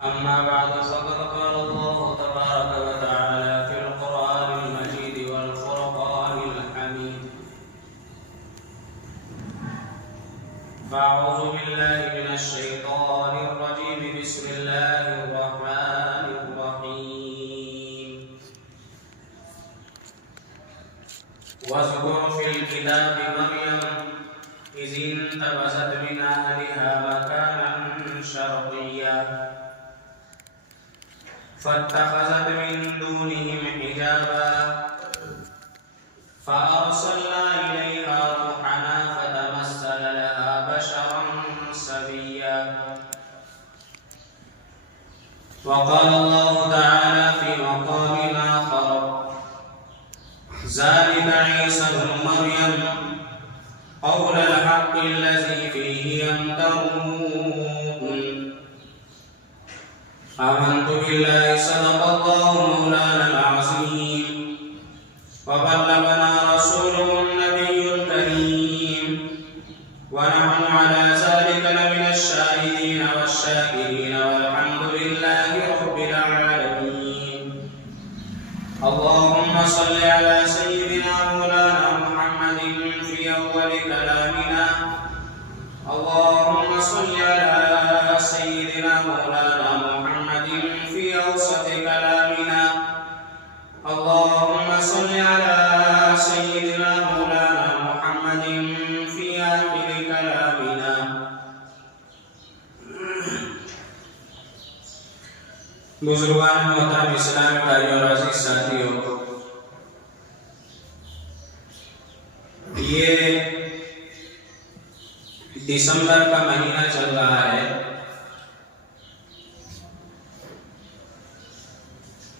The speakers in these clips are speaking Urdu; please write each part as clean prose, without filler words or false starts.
أما بعد فقد قال الله تبارك وتعالى في القرآن المجيد والفرقان الحميد. فأعوذ بالله من الشيطان الرجيم. بسم الله الرحمن الرحيم. واذكر في الكتاب مريم إذ انتبذت من أهلها مكانا شرقيا فاتخذت من دونهم حجابا فأرسلنا إليها روحنا فتمثل لها بشرا سويا. وقال الله تعالى في مقام آخر: ذلك عيسى ابن مريم قول الحق الذي فيه يمترون. آمنت بالله صدق الله مولانا العظيم وبلغنا رسوله النبي الكريم ونحن على ذلك لمن الشاهدين والشاكرين والحمد لله رب العالمين. اللهم صل على سيدنا مولانا محمد في أول كلامنا. اللهم صل على سيدنا مولانا في أوسط كلامنا. اللهم صل على سيدنا مولانا محمد في آخر كلامنا. بزرگان محترم اسلام بھائیوں اور عزیز ساتھیوں، یہ دسمبر کا مہینہ چل رہا ہے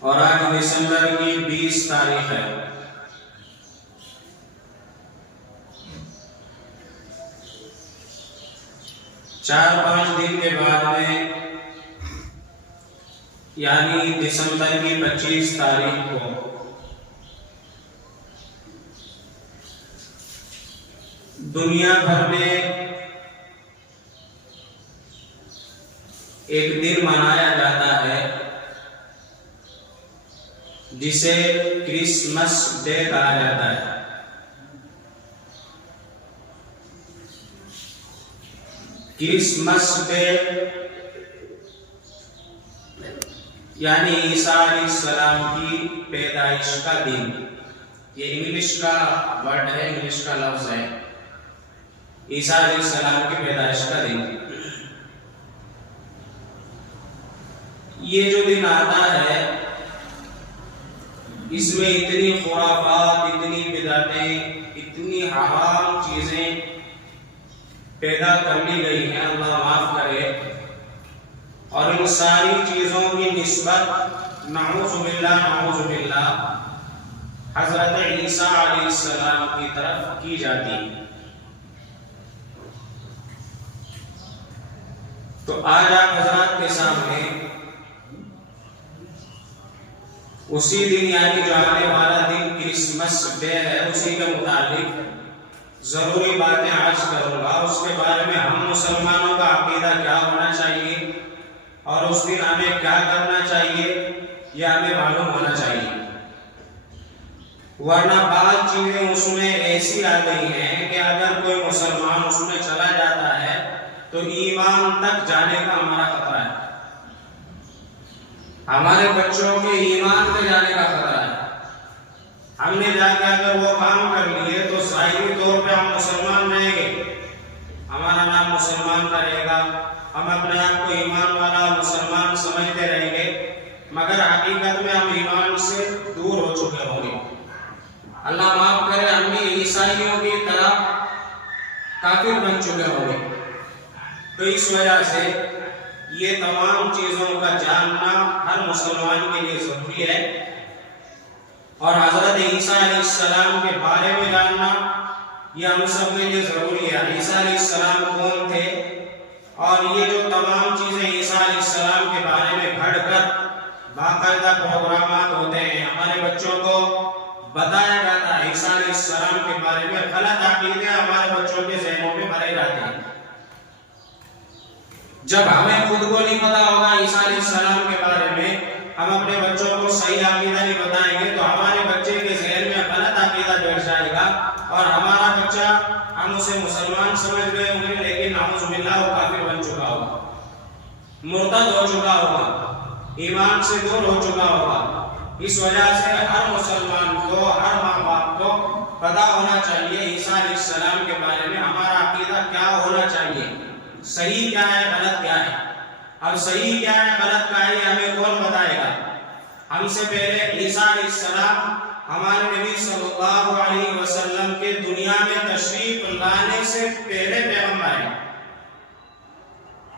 اور آج دسمبر کی 20 تاریخ ہے۔ چار پانچ دن کے بعد میں یعنی دسمبر کی 25 تاریخ کو دنیا بھر میں ایک دن منایا جاتا ہے جسے کرسمس ڈے کہا جاتا ہے۔ کرسمس ڈے یعنی عیسیٰ علیہ السلام کی پیدائش کا دن۔ یہ انگلش کا ورڈ ہے، انگلش کا لفظ ہے، عیسیٰ علیہ السلام کی پیدائش کا دن۔ یہ جو دن آتا ہے اس میں اتنی خرافات، اتنی بدعتیں، اتنی حرام چیزیں پیدا کر لی گئی ہیں، اللہ معاف کرے، اور ان ساری چیزوں کی نسبت نعوذ باللہ حضرت عیسیٰ علیہ السلام کی طرف کی جاتی ہے۔ تو آج آپ حضرات کے سامنے اسی دن یعنی جو آنے والا دن کرسمس ڈے ہے اسی کے متعلق ضروری باتیں عرض کروں گا۔ اس کے بارے میں ہم مسلمانوں کا عقیدہ کیا ہونا چاہیے اور اس دن ہمیں کیا کرنا چاہیے یہ ہمیں معلوم ہونا چاہیے، ورنہ بعض چیزیں اس میں ایسی آ گئی ہیں کہ اگر کوئی مسلمان اس میں چلا جاتا ہے تو ایمان تک جانے کا ہمارا خطرہ ہے، ہمارے بچوں کے ایمان پہ جانے کا خطرہ ہے۔ ہم نے جا کے اگر وہ کام کر لیے تو ظاہری طور پہ ہم مسلمان رہیں گے، ہمارا نام مسلمان کا رہے گا، ہم اپنے آپ کو ایمان والا مسلمان سمجھتے رہیں گے، مگر حقیقت میں ہم ایمان سے دور ہو چکے ہوں گے۔ اللہ معاف کرے، ہم بھی عیسائیوں کی طرح کافر بن چکے ہوں گے۔ تو اس وجہ سے یہ تمام چیزوں کا جاننا ہر مسلمان کے لیے ضروری ہے، اور حضرت عیسیٰ علیہ السلام کے بارے میں جاننا یہ ہم سب کے لیے ضروری ہے۔ عیسیٰ علیہ السلام کون تھے، اور یہ جو تمام چیزیں عیسیٰ علیہ السلام کے بارے میں گھڑ کر باقاعدہ پروگرامات ہوتے ہیں، ہمارے بچوں کو بتایا جاتا ہے عیسیٰ علیہ السلام کے بارے میں، غلط عقیدے ہمارے بچوں کے ذہنوں میں بھرے جاتے ہیں۔ جب ہمیں خود کو نہیں پتا ہوگا عیسیٰ علیہ السلام کے بارے میں ہم اپنے بچوں کو صحیح عقیدہ نہیں بتائیں گے تو ہمارے بچے کے ذہن میں غلط عقیدہ بیٹھ جائے گا اور ہمارا بچہ ہم اسے مسلمان سمجھ گئے ہوں گے لیکن نعوذ باللہ وہ کافر بن چکا ہوگا، مرتد ہو چکا ہوگا، ایمان سے دور ہو چکا ہوگا۔ اس وجہ سے ہر مسلمان کو، ہر ماں باپ کو پتا ہونا چاہیے عیسیٰ علیہ السلام کے بارے میں ہمارا عقیدہ کیا ہونا چاہیے، صحیح کیا ہے غلط کیا ہے۔ اب صحیح کیا ہے غلط کیا ہے ہمیں کون بتائے گا؟ ہم سے پہلے عیسیٰ علیہ السلام ہمارے نبی صلی اللہ علیہ وسلم کے دنیا میں تشریف لانے سے پہلے پیغمبر ہیں۔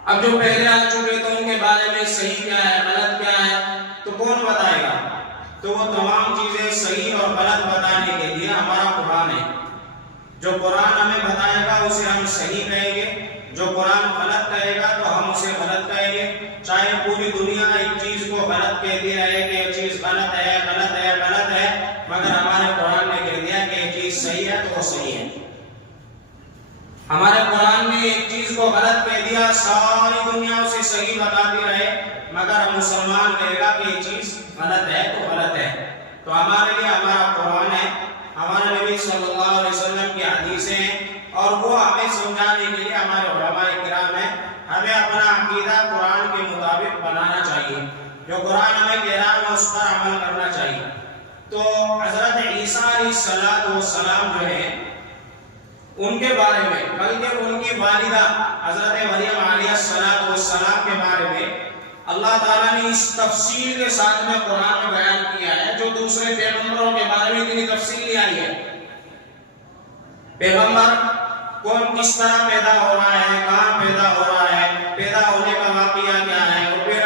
اب جو پہلے آ چکے تو ان کے بارے میں صحیح کیا ہے غلط کیا ہے تو کون بتائے گا؟ تو وہ تمام چیزیں صحیح اور غلط بتانے کے لیے ہمارا قرآن ہے۔ جو قرآن ہمیں بتائے گا اسے ہم صحیح کہیں گے، جو قرآن غلط کہے گا تو ہم اسے غلط کہیں گے۔ چاہے پوری دنیا ایک چیز کو غلط کہتی رہے کہ یہ چیز غلط ہے غلط ہے غلط ہے، مگر ہمارے قرآن نے کہہ دیا کہ یہ چیز صحیح ہے تو وہ صحیح ہے۔ ہمارے قرآن نے ایک چیز کو غلط کہہ دیا، ساری دنیا اسے صحیح بتاتی رہے، مگر مسلمان کہے گا کہ یہ چیز غلط ہے تو غلط ہے۔ تو ہمارے لیے ہمارا قرآن ہے، ہمارے نبی صلی اللہ علیہ وسلم کی حدیثیں ہیں، اور وہ ہمیں سمجھانے کے لیے ہمارے علماء کرام ہیں۔ ہمیں اپنا عقیدہ قرآن کے مطابق بنانا چاہیے، جو قرآن ہمیں کہہ رہا ہے اس پر عمل کرنا چاہیے۔ تو حضرت عیسیٰ علیہ السلام جو ہے ان کے بارے میں، بلکہ ان کی والدہ حضرت مریم علیہ السلام کے بارے میں اللہ تعالیٰ نے اس تفصیل کے ساتھ میں قرآن میں بیان کیا ہے جو دوسرے پیغمبروں کے بارے میں اتنی تفصیل نہیں آئی ہے۔ پیغمبر کون کس طرح پیدا ہو رہا ہے، کہاں پیدا ہو رہا ہے، پیدا ہونے کا واقعہ کیا ہے، اور پھر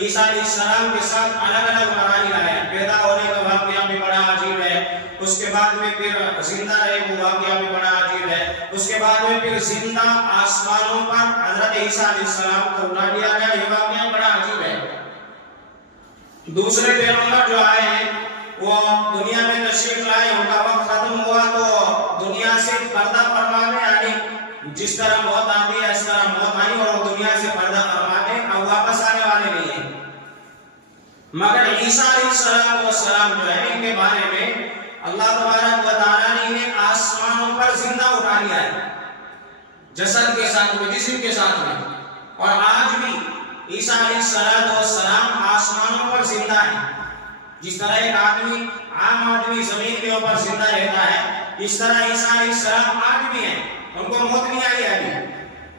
عیسیٰ علیہ السلام کے ساتھ الگ الگ مراحل آئے، پیدا ہونے کا واقعہ بھی بڑا عجیب ہے، اس کے بعد میں پھر زندہ رہے وہ واقعہ بھی بڑا عجیب ہے، اس کے بعد میں پھر زندہ آسمانوں پر حضرت عیسیٰ علیہ السلام کو اٹھا لیا گیا، یہ واقعہ بڑا عجیب ہے۔ دوسرے پیغمبر جو آئے ہیں وہ دنیا میں تشریف لائے، ان کا وقت ختم ہوا تو دنیا سے پردہ فرما کے، یعنی جس طرح موت آتی ہے اس طرح موت آئی اور وہ دنیا سے پردہ فرما کے اب واپس آنے والے نہیں ہیں۔ مگر عیسیٰ علیہ السلام جو ہے ان کے بارے میں اللہ تبارک و تعالیٰ نے انہیں آسمانوں پر زندہ اٹھا لیا ہے، جسد کے ساتھ میں، جسم کے ساتھ میں، اور آج بھی عیسیٰ علیہ السلام آسمانوں پر زندہ ہے۔ جس طرح ایک آدمی، عام آدمی زمین کے اوپر زندہ رہتا ہے، اس طرح عیسیٰ علیہ السلام آج بھی ہیں، ان کو موت نہیں آئی ابھی۔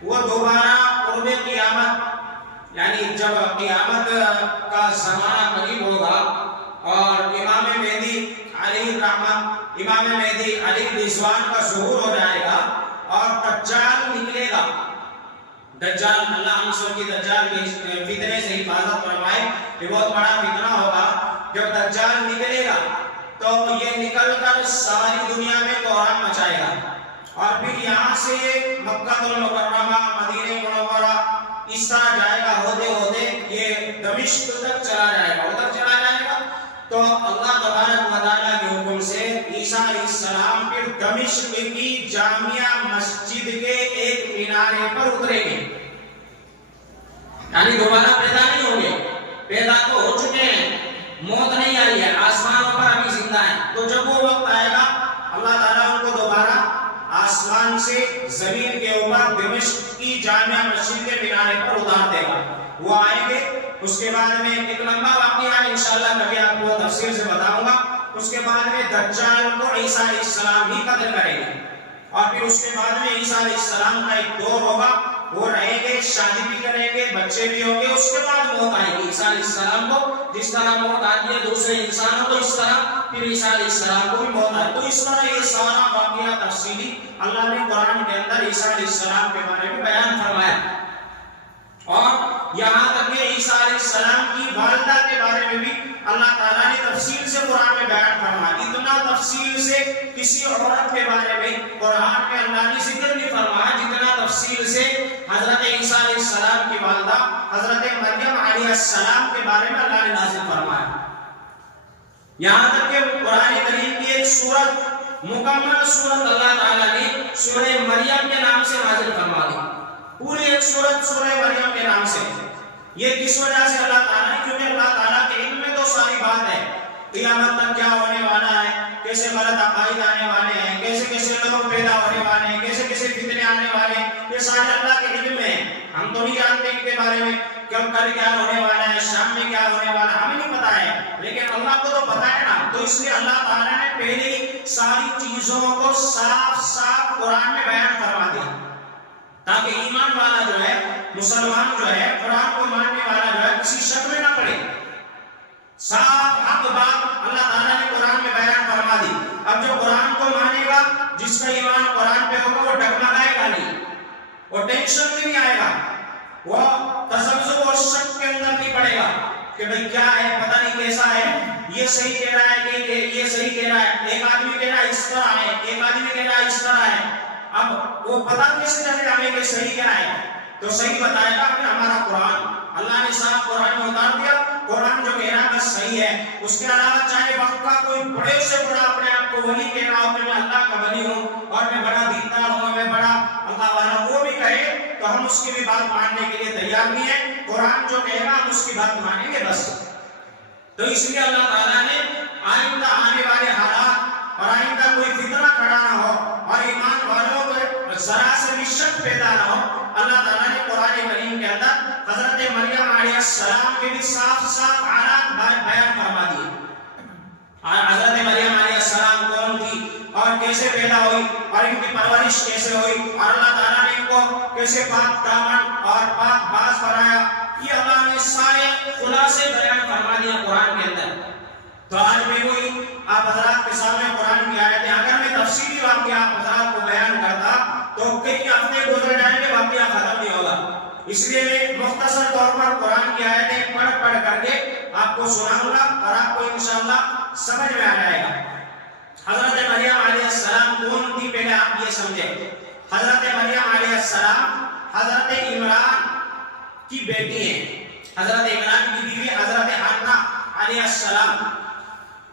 وہ دوبارہ قرب قیامت، یعنی جب قیامت کا زمانہ قریب ہوگا اور امام مہدی علیہ رضوان کا ظہور ہو جائے گا اور دجال نکلے گا۔ دجال، اللہ ہم سب کی دجال کے فتنے سے حفاظت فرمائے، یہ بہت بڑا فتنہ ہوگا۔ جب دجال نکلے گا تو یہ نکل کر ساری دنیا میں کوہرام مچائے گا، اور پھر یہاں سے مکہ المکرمہ، مدینہ منورہ اس طرح جائے گا، ہوتے ہوتے یہ دمشق تک چلا جائے گا، ادھر چلا جائے گا۔ تو اللہ تبارک و تعالیٰ کے حکم سے عیسیٰ علیہ السلام پھر دمشق کی جامعہ مسجد کے ایک مینارے پر اترے گے، یعنی دوبارہ پیدا نہیں ہوں گے، پیدا تو ہو چکے ہیں، موت نہیں آئی ہے، آسمانوں پر ابھی زندہ ہیں۔ تو جب وہ وقت آئے گا اللہ تعالیٰ ان کو دوبارہ آسمان سے زمین کے اوپر دمشق کی جامعہ مسجد کے مینارے پر اتار دے گا۔ وہ آئیں گے، اس کے بعد میں ایک لمبا واقعہ ہے، انشاءاللہ کبھی آپ کو تفصیل سے بتاؤں گا۔ اس کے بعد میں دجال کو عیسیٰ علیہ السلام ہی قتل کریں گے، اور پھر اس کے بعد میں عیسیٰ علیہ السلام کا ایک دور ہوگا، وہ رہیں گے، شادی بھی کریں گے، بچے بھی ہوں گے، اس کے بعد موت آئے گی عیسیٰ علیہ السلام کو۔ جس طرح موت آتی ہے دوسرے انسانوں کو، اس طرح پھر عیسیٰ علیہ السلام کو بھی موت آئے۔ تو اس طرح یہ سارا واقعہ تفصیلی اللہ نے قرآن کے اندر عیسیٰ علیہ السلام کے بارے میں بیان فرمایا، اور یہاں تک کہ عیسیٰ علیہ السلام کی والدہ کے بارے میں بھی اللہ تعالیٰ نے تفصیل سے قرآن میں بیان فرمایا۔ اتنا تفصیل سے کسی عورت کے بارے میں قرآن میں اللہ نے ذکر نہیں فرمایا جتنا تفصیل سے حضرت عیسیٰ علیہ السلام کی والدہ حضرت مریم علیہ السلام کے بارے میں اللہ نے نازل فرمایا۔ یہاں تک کہ قرآن کریم کی ایک سورت، مکمل سورت اللہ تعالیٰ نے سورہ مریم کے نام سے نازل فرما دی، پوری ایک سورت سورہ مریم کے نام سے۔ یہ کس وجہ سے اللہ تعالیٰ نے؟ کیونکہ اللہ تعالیٰ کے علم میں تو ساری بات ہے، قیامت تک کیا ہونے والا ہے، کیسے غلط عقائد آنے والے ہیں، کیسے کیسے لوگ پیدا ہونے والے ہیں، کیسے کیسے فتنے آنے والے ہیں، یہ سارے اللہ کے علم میں ہیں۔ ہم تو نہیں جانتے ان کے بارے میں کب کل کیا ہونے والا ہے، شام میں کیا ہونے والا ہے، ہمیں نہیں پتا ہے، لیکن اللہ کو تو پتا ہے نا۔ تو اس لیے اللہ تعالیٰ نے پہلے ہی ساری چیزوں کو صاف صاف قرآن میں بیان کروا دیا، تاکہ ایمان والا جو ہے، مسلمان جو ہے، قرآن کو ماننے والا جو ہے، کسی شک میں نہ پڑے۔ صاف حق بات اللہ تعالیٰ نے قرآن میں بیان فرما دی۔ اب جو قرآن کو مانے گا، جس کا ایمان قرآن پہ ہوگا، وہ ڈگمگائے گا نہیں، وہ ٹینشن میں نہیں آئے گا، وہ تذبذب اور شک کے اندر نہیں پڑے گا کہ بھئی کیا ہے، پتہ نہیں کیسا ہے، یہ صحیح کہہ رہا ہے کہ یہ صحیح کہہ رہا ہے، ایک آدمی کہہ رہا ہے اس طرح ہے، ایک آدمی کہہ رہا ہے اس طرح ہے۔ اب وہ پتہ کیسے چلے ہمیں کہ صحیح کیا ہے؟ تو صحیح بتائے گا کہ ہمارا قرآن، اللہ نے صاحب قرآن میں اتار دیا، قرآن جو کہہ رہا ہے بس صحیح ہے۔ اس کے علاوہ چاہے وقت کا کوئی بڑے سے بڑا اپنے آپ کو ولی کہہ رہا ہو کہ میں اللہ کا ولی ہوں اور میں بڑا دیندار ہوں، میں بڑا اللہ والا، وہ بھی کہے تو ہم اس کی بھی بات ماننے کے لیے تیار نہیں ہیں۔ قرآن جو کہے گا ہم اس کی بات مانیں گے بس۔ تو اس لیے اللہ تعالیٰ نے آئندہ آنے والے حالات اور آئندہ کوئی فتنہ کھڑا نہ ہو اور ایمان والوں کو ذرا سے بھی شک پیدا نہ ہو، اللہ تعالیٰ نے قرآن کریم کے اندر حضرت مریم علیہ السلام کے بھی صاف صاف حالات بیان فرما دیے۔ حضرت مریم علیہ السلام کون تھی اور کیسے پیدا ہوئی اور ان کی پرورش کیسے ہوئی اور اللہ تعالیٰ نے ان کو کیسے پاک دامن اور پاک باز بنایا، یہ اللہ نے سارے خلاصے بیان فرما دیا قرآن کے اندر۔ تو آج بھی وہی آپ حضرات کے سامنے قرآن کی آیتیں، اگر میں تفصیلی واقعہ آپ حضرات کو بیان کرتا تو کئی ہفتے گزر جائیں گے، واقعہ ختم نہیں ہوگا۔ اس لیے میں مختصر طور پر قرآن کی آیتیں پڑھ کر کے آپ کو سناؤں گا اور آپ کو انشاءاللہ سمجھ میں آ جائے گا۔ حضرت مریم علیہ السلام کون تھی، پہلے آپ یہ سمجھے۔ حضرت مریم علیہ السلام حضرت عمران کی بیٹی ہیں، حضرت عمران کی بیوی حضرت حنہ علیہ السلام۔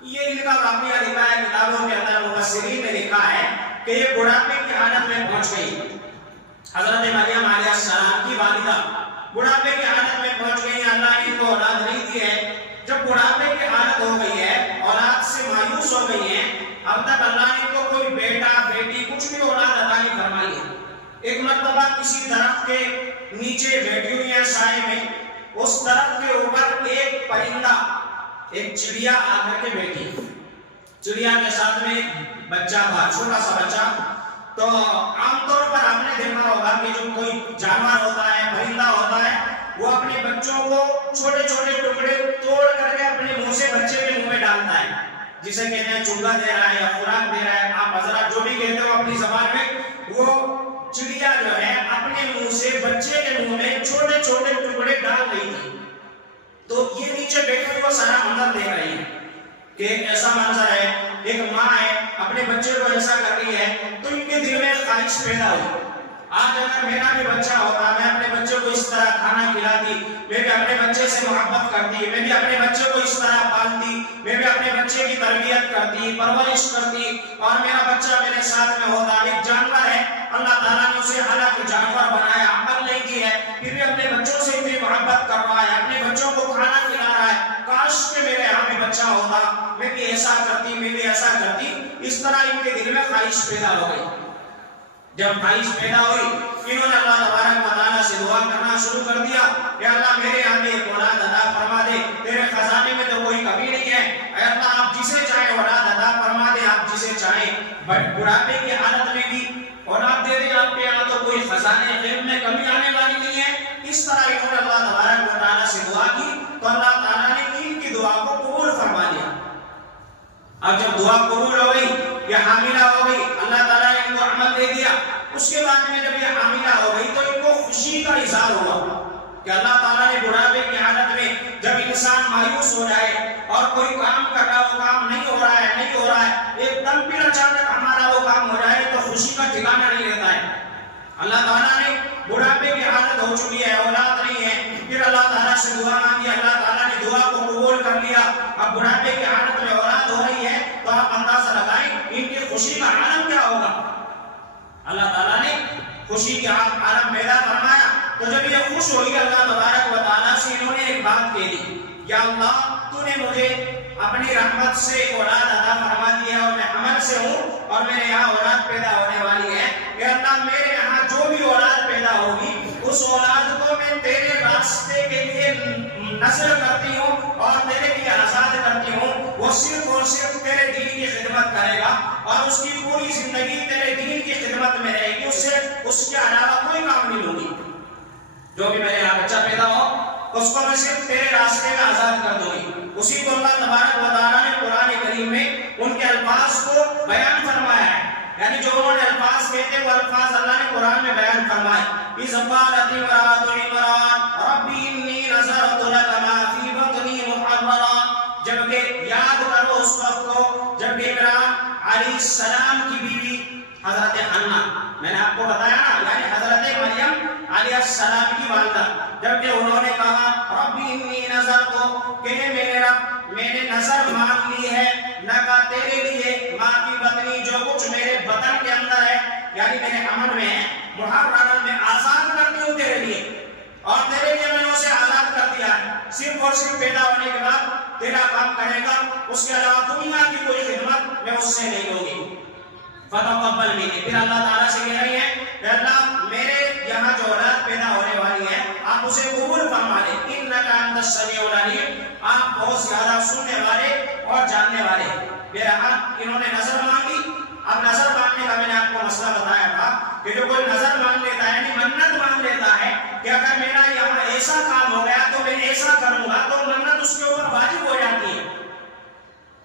یہ ان کا واقعہ لکھا ہے کتابوں کے اندر، مفسرین نے لکھا ہے کہ یہ بڑھاپے کی حالت میں پہنچ گئی۔ حضرت مریم علیہ السلام کی والدہ بڑھاپے کی حالت میں پہنچ گئی ہیں، اللہ نے ان کو اولاد نہیں دی ہے۔ جب بڑھاپے کی حالت ہو گئی ہے، اولاد سے مایوس ہو گئی ہیں، اب تک اللہ نے ان کو کوئی بیٹا بیٹی کچھ بھی اولاد عطا نہیں فرمائی ہے۔ ایک مرتبہ کسی درخت کے نیچے بیٹھی ہوئی ہیں سائے میں، اس درخت کے اوپر ایک پرندہ، ایک چڑیا آ کر کے بیٹھی، چڑیا کے ساتھ میں بچہ تھا، چھوٹا سا بچہ۔ تو عام طور پر آپ نے دیکھا ہوگا کہ جو کوئی جانور ہوتا ہے، پرندہ ہوتا ہے، وہ اپنے بچوں کو چھوٹے چھوٹے ٹکڑے توڑ کر کے اپنے منہ سے بچے کے منہ میں ڈالتا ہے، جسے کہتے ہیں چوگا دے رہا ہے یا خوراک دے رہا ہے، آپ حضرات جو بھی کہتے ہو اپنی زبان میں۔ وہ چڑیا جو ہے اپنے منہ سے بچے کے منہ میں چھوٹے چھوٹے ٹکڑے ڈال رہی تھی۔ تو یہ نیچے بیٹھ کر وہ سارا منظر دیکھ رہی ہے کہ ایسا منظر ہے، ایک ماں ہے اپنے بچے کو ایسا کر رہی ہے، تو ان کے دل میں خواہش پیدا ہوئی۔ آج اگر میرا بھی بچہ ہوتا، میں اپنے بچے کو اس طرح کھانا کھلاتی، میں بھی اپنے بچے سے محبت کرتی، میں بھی اپنے بچے کو اس طرح پالتی، میں بھی اپنے بچے کی تربیت کرتی، پرورش کرتی، اور میرا بچہ میرے ساتھ میں ہوتا۔ ایک جانور ہے، اللہ تعالیٰ نے اسے حالانکہ جانور بنایا، عقل نہیں دی ہے، پھر بھی اپنے بچوں سے اتنی محبت کر رہا ہے، اپنے بچوں کو کھانا کھلا رہا ہے۔ کاش کہ میرے یہاں بھی بچہ ہوتا، میں بھی ایسا کرتی، میں بھی ایسا کرتی۔ اس طرح ان کے دل میں خواہش پیدا ہو گئی۔ جب خواہش پیدا ہوئی، انہوں نے اللہ تبارک و تعالیٰ سے دعا کرنا شروع کر دیا کہ اللہ میرے یہاں بھی ایک اولاد عطا فرما دے، تیرے خزانے میں تو کوئی کمی نہیں ہے، اے اللہ آپ جسے چاہے اولاد عطا فرما دے، آپ جسے چاہے بڑھاپے کی حالت میں بھی اولاد دے دے، آپ کے یہاں تو کوئی خزانے غیب میں کمی آنے والی نہیں ہے۔ اس طرح انہوں نے اللہ تبارک و تعالیٰ سے دعا کی تو اللہ تعالیٰ نے ان کی دعا کو قبول فرما لیا۔ اب جب دعا قبول ہو گئی، یہ حاملہ ہو گئی، اللہ تعالیٰ نے ان کو عمل دے دیا۔ اس کے بعد میں جب یہ حاملہ ہو گئی تو ان کو خوشی کا اظہار ہوا کہ اللہ تعالیٰ نے بڑھاپے کی حالت میں جب انسان مایوس ہو جائے اور کوئی کام کر رہا وہ کام نہیں ہو رہا ہے، ایک دم پھر اچانک ہمارا وہ کام ہو جائے تو خوشی کا ٹھکانہ نہیں رہتا ہے۔ اللہ تعالیٰ نے بڑھاپے کی حالت ہو چکی ہے، اولاد نہیں ہے، پھر اللہ تعالیٰ سے دعا مانگی، اللہ تعالیٰ نے دعا کو قبول کر لیا۔ اب بڑھاپے کی حالت میں اولاد ہو رہی ہے تو آپ اندازہ لگائیں ان کی خوشی کا عالم کیا ہوگا۔ اللہ تعالیٰ نے خوشی کے عالم پیدا فرمایا۔ تو جب یہ خوش ہوئی، اللہ تبارک و تعالیٰ سے انہوں نے ایک بات کہی، یا اللہ تو نے مجھے اپنی رحمت سے اولاد عطا فرما دی ہے اور میں عمل سے ہوں اور میرے یہاں اولاد پیدا ہونے والی ہے، یا اللہ میرے یہاں جو بھی اولاد پیدا ہوگی اس اولاد کو میں تیرے راستے کے لیے نذر کرتی ہوں اور تیرے لیے آزاد کرتی ہوں، وہ صرف اور صرف تیرے دین کی خدمت کرے گا اور اس کی پوری زندگی تیرے دین کی خدمت میں رہے گی، اس کے علاوہ کوئی کام نہیں ہوگی۔ جو بھی میرے یہاں بچہ پیدا ہو اس کو میں صرف تیرے راستے میں آزاد کر دوں گی۔ اسی کو اللہ تبارک و تعالیٰ نے قرآن کریم میں ان کے الفاظ کو بیان فرمایا ہے، یعنی جو انہوں نے الفاظ کہتے وہ الفاظ اللہ نے قرآن میں بیان فرمائے۔ اِذْ قَالَتِ امْرَأَتُ عِمْرَانَ رَبِّ إِنِّي نَذَرْتُ لَكَ مَا فِي بَطْنِي مُحَرَّرًا، جبکہ یاد کرو اس وقت کو جب عمران علیہ السلام کی بیوی حضرت حنہ، میں نے آپ کو بتایا نا، یعنی حضرت مریم علیہ السلام کی والدہ، جبکہ انہوں نے کہا رب انی نذرت، کہ میرے رب میں نے نظر مان لی ہے لگا تیرے لیے ماں کی بطنی، جو کچھ میرے بطن کے اندر ہے یعنی میرے امن میں ہے، محررا میں آزاد کرتی ہوں تیرے لیے، اور تیرے لیے میں نے اسے آزاد کر دیا ہے، صرف اور صرف پیدا ہونے کے بعد تیرا کام کرے گا، اس کے علاوہ دنیا کی کوئی خدمت میں اس سے نہیں ہوگی۔ فتقبل منی، پھر اللہ تعالیٰ سے کہہ رہی ہے کہ اللہ میرے یہاں جو اولاد پیدا ہونے والی ہے آپ اسے قبول فرما لیں، انک انت السمیع العلیم، آپ بہت زیادہ سننے والے اور جاننے والے۔ بہرحال انہوں نے نظر مانگی۔ اب نظر مانگنے کا میں نے آپ کو مسئلہ بتایا تھا کہ جو کوئی نظر مانگ لیتا ہے یعنی منت مانگ لیتا ہے کہ اگر میرا یہاں ایسا کام ہو گیا تو میں ایسا کروں گا، تو منت اس کے اوپر واجب ہو جاتی ہے۔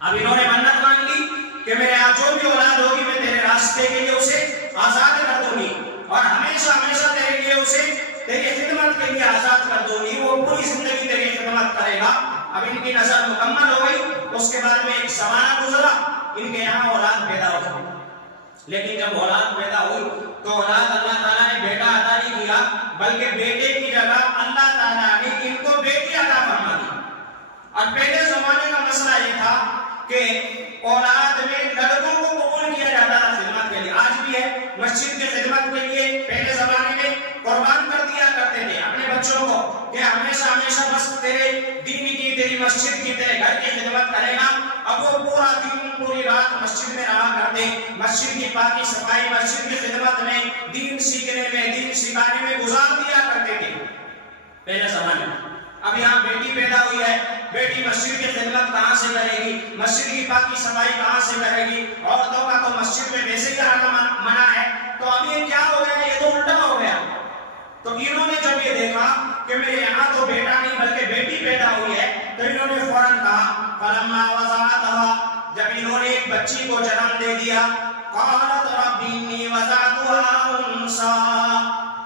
اب انہوں نے منت مانگ لی کہ میرے یہاں جو بھی اولاد ہوگی میں تیرے راستے کے لیے اسے آزاد کر دوں گی اور ہمیشہ ہمیشہ تیرے لیے اسے تیری خدمت کے لیے آزاد کر دوں گی، وہ پوری زندگی تیری خدمت کرے گا۔ اب ان کی نظر مکمل ہو گئی، اس کے بعد میں ایک زمانہ گزرا، ان کے یہاں اولاد پیدا ہوئی، لیکن جب اولاد پیدا ہوئی تو اولاد اللہ تعالیٰ نے بیٹا عطا نہیں کیا، بلکہ بیٹے کی جگہ اللہ تعالیٰ نے ان کو بیٹی عطا فرما دی۔ اور پہلے زمانے کا مسئلہ یہ تھا کہ اولاد میں لڑکوں کو قبول کیا جاتا تھا خدمت کے لیے، آج بھی ہے، مسجد کی خدمت کے لیے پہلے زمانے میں قربان کر دیا کرتے تھے اپنے بچوں کو کہ ہمیشہ ہمیشہ بس تیرے دین کی، تیری مسجد کی، تیرے گھر کی خدمت کرے گا۔ اب وہ پورا دن پوری رات مسجد میں رہا کرتے، مسجد کی پاکی صفائی، مسجد کی خدمت میں، دین سیکھنے میں، دین سکھانے میں گزار دیا کرتے تھے پہلے زمانے میں۔ اب یہاں بیٹی پیدا ہوئی ہے، بیٹی مسجد کی خدمت کہاں سے کرے گی، مسجد کی پاکی صفائی کہاں سے کرے گی، عورتوں کا تو مسجد میں ویسے ہی آنا منع ہے، تو اب یہ کیا ہو گیا، یہ تو الٹا ہو گیا۔ تو انہوں نے جب یہ دیکھا کہ میرے یہاں تو بیٹا نہیں بلکہ بیٹی پیدا ہوئی ہے، تو انہوں نے فوراً کہا فلما وضعتها، جب انہوں نے ایک بچی کو جنم دے دیا، قالت رب انی وضعتها انثى،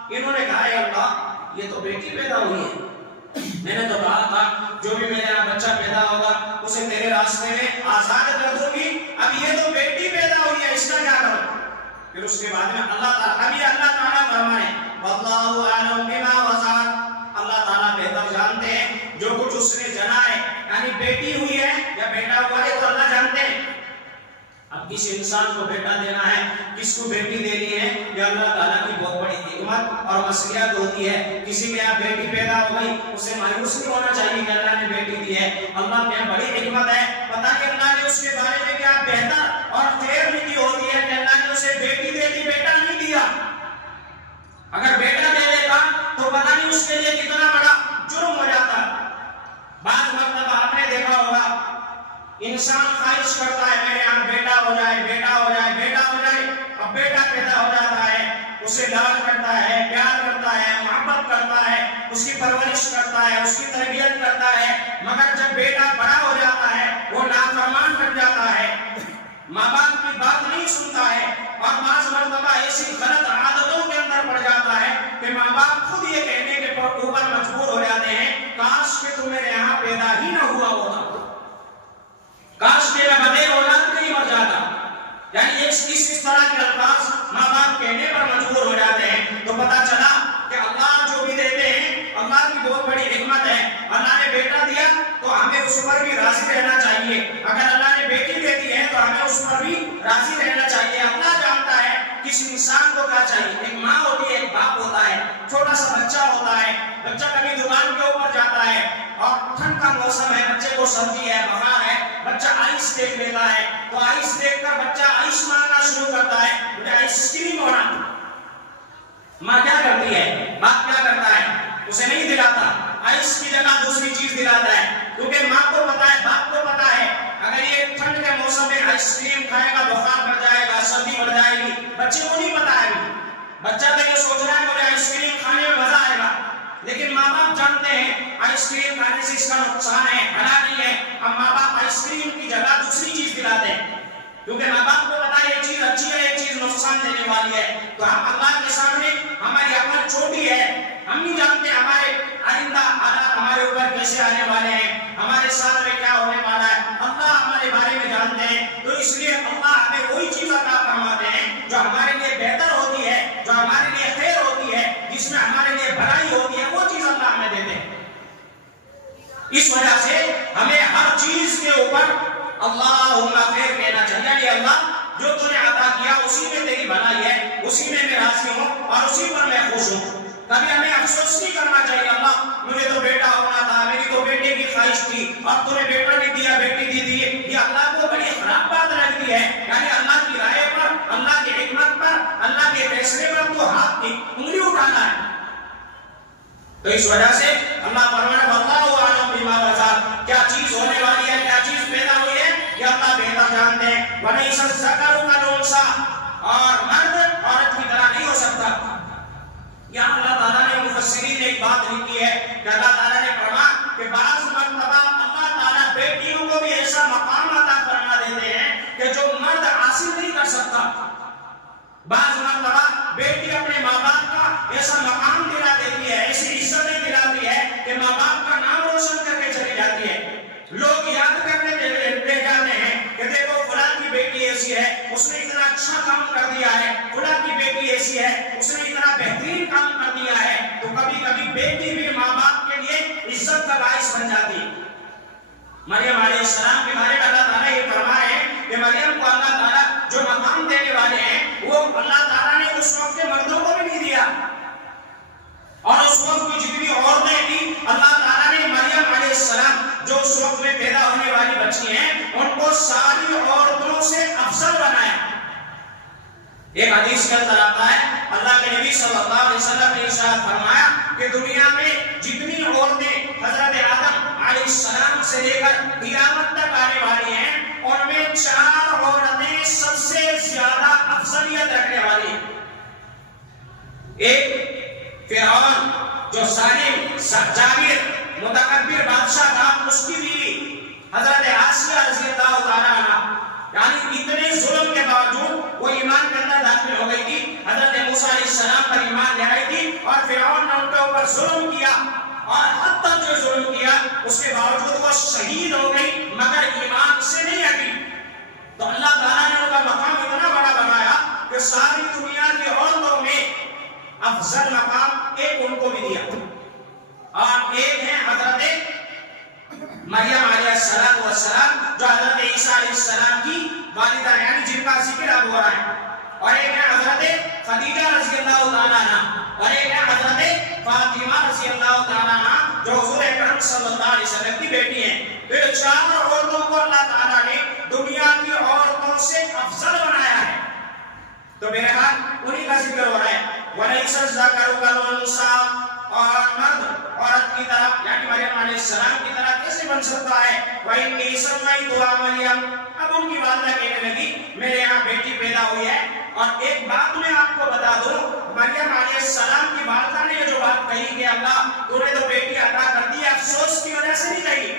انہوں نے کہا اے اللہ یہ تو بیٹی پیدا ہوئی ہے، میں نے تو کہا تھا جو بھی میرے یہاں بچہ پیدا ہوگا اسے تیرے راستے میں آزاد کر دوں گی، اب یہ تو بیٹی پیدا ہوئی ہے، اس کا کیا کروں؟ پھر اس کے بعد میں اللہ تعالیٰ فرمائے واللہ اعلم بما وضعت، اللہ تعالیٰ بہتر جانتے ہیں جو کچھ اس نے جنا ہے، یعنی بیٹی ہوئی ہے یا بیٹا ہوا ہے تو اللہ جانتے ہیں۔ اب کس انسان کو بیٹا دینا ہے، کس کو بیٹی دینی ہے، یہ اللہ تعالیٰ کی بہت بڑی حکمت اور مصلحت ہوتی ہے۔ کسی کے یہاں بیٹی پیدا ہو گئی اسے مایوس نہیں ہونا چاہیے کہ اللہ نے بیٹی دی ہے، اللہ کی بڑی حکمت ہے، پتہ کہ اللہ نے اس کے بارے میں کیا بہتر اور خیر لکھی ہوتی ہے کہ اللہ نے اسے بیٹی دے دی، بیٹا نہیں دیا۔ اگر بیٹا دے دیتا تو پتہ نہیں اس کے لیے کتنا بڑا جرم ہو جاتا۔ بعض مرتبہ آپ نے دیکھا ہوگا انسان خواہش کرتا ہے میرے یہاں بیٹا ہو جائے، بیٹا ہو جائے، بیٹا ہو جائے، اب بیٹا پیدا ہو جاتا ہے، اسے لاڈ کرتا ہے، پیار کرتا ہے، محبت کرتا ہے، اس کی پرورش کرتا ہے، اس کی تربیت کرتا ہے، مگر جب بیٹا بڑا ہو جاتا ہے وہ نافرمان بن جاتا ہے، ماں باپ کی بات نہیں سنتا ہے، اور بعض مرتبہ ایسی غلط عادتوں کے اندر پڑ جاتا ہے کہ ماں باپ خود یہ کہنے کے اوپر مجبور ہو جاتے ہیں کاش کہ تم میرے یہاں پیدا ہی نہ ہوا ہوتا، کاش کہ میں بغیر اولاد کے ہی مر جاتا، یعنی اس طرح کے الفاظ ماں باپ کہنے پر مجبور ہو جاتے ہیں۔ تو پتہ چلا کہ اللہ جو بھی دیتے ہیں اللہ کی بہت بڑی حکمت ہے، اللہ نے بیٹا دیا تو ہمیں اس پر بھی راضی رہنا چاہیے، اگر اللہ نے بیٹی دے دی ہے تو ہمیں اس پر بھی راضی رہنا چاہیے۔ اللہ جانتا ہے کس انسان کو کیا چاہیے، ایک ماں ہوتی ہے، ایک باپ ہوتا ہے، چھوٹا سا بچہ ہوتا ہے، بچہ کبھی دکان کے اوپر جاتا کرتا ہے، اور ٹھنڈ کا موسم ہے، بچے کو سردی ہے، بخار ہے، بچہ آئس دیکھ لیتا ہے، تو آئس دیکھ کر بچہ آئس مانگنا شروع کرتا ہے، مجھے آئس کریم ہونا۔ ماں کیا کرتی ہے، باپ کیا کرتا ہے، اسے نہیں دلاتا، آئس کی جگہ دوسری چیز دلاتا ہے، کیونکہ ماں کو پتا ہے، باپ کو پتا ہے اگر یہ ٹھنڈ کے موسم میں آئس کریم کھائے گا بخار بڑھ جائے گا، سردی بڑھ جائے گی۔ بچے کو نہیں پتا ہے، بچہ تو یہ سوچ رہا ہے مجھے آئس کریم کھانے میں مزہ آئے گا، لیکن ماں باپ جانتے ہیں آئس کریم کھانے سے اس کا نقصان ہے، بھلا نہیں ہے۔ اب ماں باپ آئس کریم کی جگہ دوسری چیز دلاتے ہیں، کیونکہ ماں باپ کو پتا ہے یہ چیز اچھی ہے، یہ چیز نقصان دینے والی ہے۔ تو ہم اللہ کے سامنے ہماری عقل چھوٹی ہے، ہم نہیں جانتے ہمارے آئندہ حالات ہمارے اوپر کیسے آنے والے ہیں، ہمارے ساتھ میں کیا ہونے والا ہے، اللہ ہمارے بارے میں جانتے ہیں۔ تو اس لیے اللہ ہمیں وہی چیز عطا فرماتے ہیں جو ہمارے لیے بہتر ہوتی ہے، جو ہمارے لیے خیر ہوتی ہے، جس میں ہمارے لیے بھلائی ہوتی ہے، وہ چیز اللہ ہمیں دیتے ہیں۔ اس وجہ سے ہمیں ہر چیز کے اوپر اللہم خیر کہنا چاہیے، یعنی اللہ جو تو نے عطا کیا اسی میں تیری بھلائی ہے، اسی میں میں راضی ہوں اور اسی پر میں خوش ہوں۔ کبھی ہمیں افسوس نہیں کرنا چاہیے اللہ مجھے تو بیٹا ہونا تھا، میری تو بیٹے کی خواہش تھی، اب تو نے بیٹا نہیں دیا، بیٹی دی دی، یہ اللہ کو بڑی خراب بات لگتی ہے۔ یعنی اللہ کی رائے پر، اللہ کی حکمت پر، اللہ کے فیصلے پر تو ہاتھ کی انگلی اٹھانا ہے۔ تو اس وجہ سے اللہ فرمایا واللہ اعلم بما وزاد، کیا چیز ہونے والی ہے، کیا چیز پیدا ہوئی ہے، یہ اللہ بہتر جانتے ہیں۔ وَلَيْسَ الذَّكَرُ كَالْأُنثَىٰ، اور مرد عورت کی طرح نہیں ہو سکتا۔ یہاں اللہ تعالیٰ نے مفسرین نے ایک بات لکھی ہے کہ اللہ تعالیٰ نے فرمایا کہ بعض مرتبہ اللہ تعالیٰ بیٹیوں کو بھی ایسا مقام عطا فرما دیتے ہیں کہ جو مرد حاصل نہیں کر سکتا۔ بعض مرتبہ بیٹی اپنے ماں باپ کا ایسا مقام دلا دیتی ہے، ایسی عزت دلاتی ہے کہ ماں باپ کا نام روشن کر کے چلی جاتی ہے۔ لوگ یاد کرنے لے جاتے ہیں کہ دیکھو فلاں کی بیٹی ایسی ہے، اس نے اتنا اچھا کام کر دیا ہے، فلاں کی بیٹی ایسی ہے، اس نے اتنا بہترین کام کر دیا ہے۔ تو کبھی کبھی بیٹی بھی ماں باپ کے لیے عزت کا باعث بن جاتی ہے۔ مریم علیہ السلام کے بارے میں اللہ تعالیٰ یہ فرمایا ہے کہ مریم کو اللہ تعالیٰ جو مقام دینے والے ہیں وہ اللہ تعالیٰ نے اس وقت کے مردوں کو بھی نہیں دیا، اور اس وقت کی جتنی عورتیں تھیں اللہ تعالیٰ نے مریم علیہ السلام جو اس وقت میں پیدا ہونے والی بچی ہیں ان کو ساری عورتوں سے افضل بنایا۔ ایک حدیث کے اندر آتا ہے اللہ کے نبی صلی اللہ علیہ وسلم نے ارشاد فرمایا کہ دنیا میں جتنی عورتیں حضرت آدم علیہ السلام سے لے کر قیامت تک آنے والی ہیں ان میں 4 عورتیں سب سے زیادہ افضلیت رکھنے والی ہیں۔ ایک فرعون جو ظالم جابر متکبر بادشاہ تھا، اس کی بیوی حضرت آسیہ رضی اللہ تعالیٰ عنہ، یعنی اتنے ظلم کے باوجود وہ ایمان کے اندر داخل ہو گئی تھی، حضرت موسیٰ علیہ السلام پر ایمان لے آئی تھی، اور فرعون نے ان کے اوپر ظلم کیا، اور حد تک جو ظلم کیا اس کے باوجود وہ شہید ہو گئی مگر ایمان سے نہیں ہٹی۔ تو اللہ تعالیٰ نے ان کا مقام اتنا بڑا بنایا کہ ساری دنیا کی عورتوں میں افضل مقام ایک ان کو بھی دیا، اور ایک ہے حضرت مریم علیہ السلام جو حضرت عیسیٰ علیہ السلام کی والدہ یعنی جن کا ذکر اب ہو رہا ہے، اور ایک ہے حضرت خدیجہ رضی اللہ تعالیٰ عنہ، اور ایک ہے حضرت فاطمہ رضی اللہ تعالیٰ عنہ جو حضور اکرم صلی اللہ علیہ وسلم کی بیٹی ہیں۔ تو یہ 4 عورتوں کو اللہ تعالیٰ نے دنیا کی عورتوں سے افضل بنایا ہے۔ تو بہرحال انہی کا ذکر ہو رہا ہے وَلَيْسَ الذَّكَرُ كَالْأُنثَىٰ، اور مرد عورت کی طرح یعنی مریم علیہ السلام کی طرح کیسے بن سکتا ہے؟ وَإِنِّي سَمَّيْتُهَا مریم، اب ان کی والدہ کہنے لگی میرے یہاں بیٹی پیدا ہوئی ہے۔ اور ایک بات میں آپ کو بتا دوں، مریم علیہ السلام کی والدہ نے جو بات کہی کہ اللہ تو نے تو بیٹی عطا کر دی، افسوس کی وجہ سے نہیں کہی،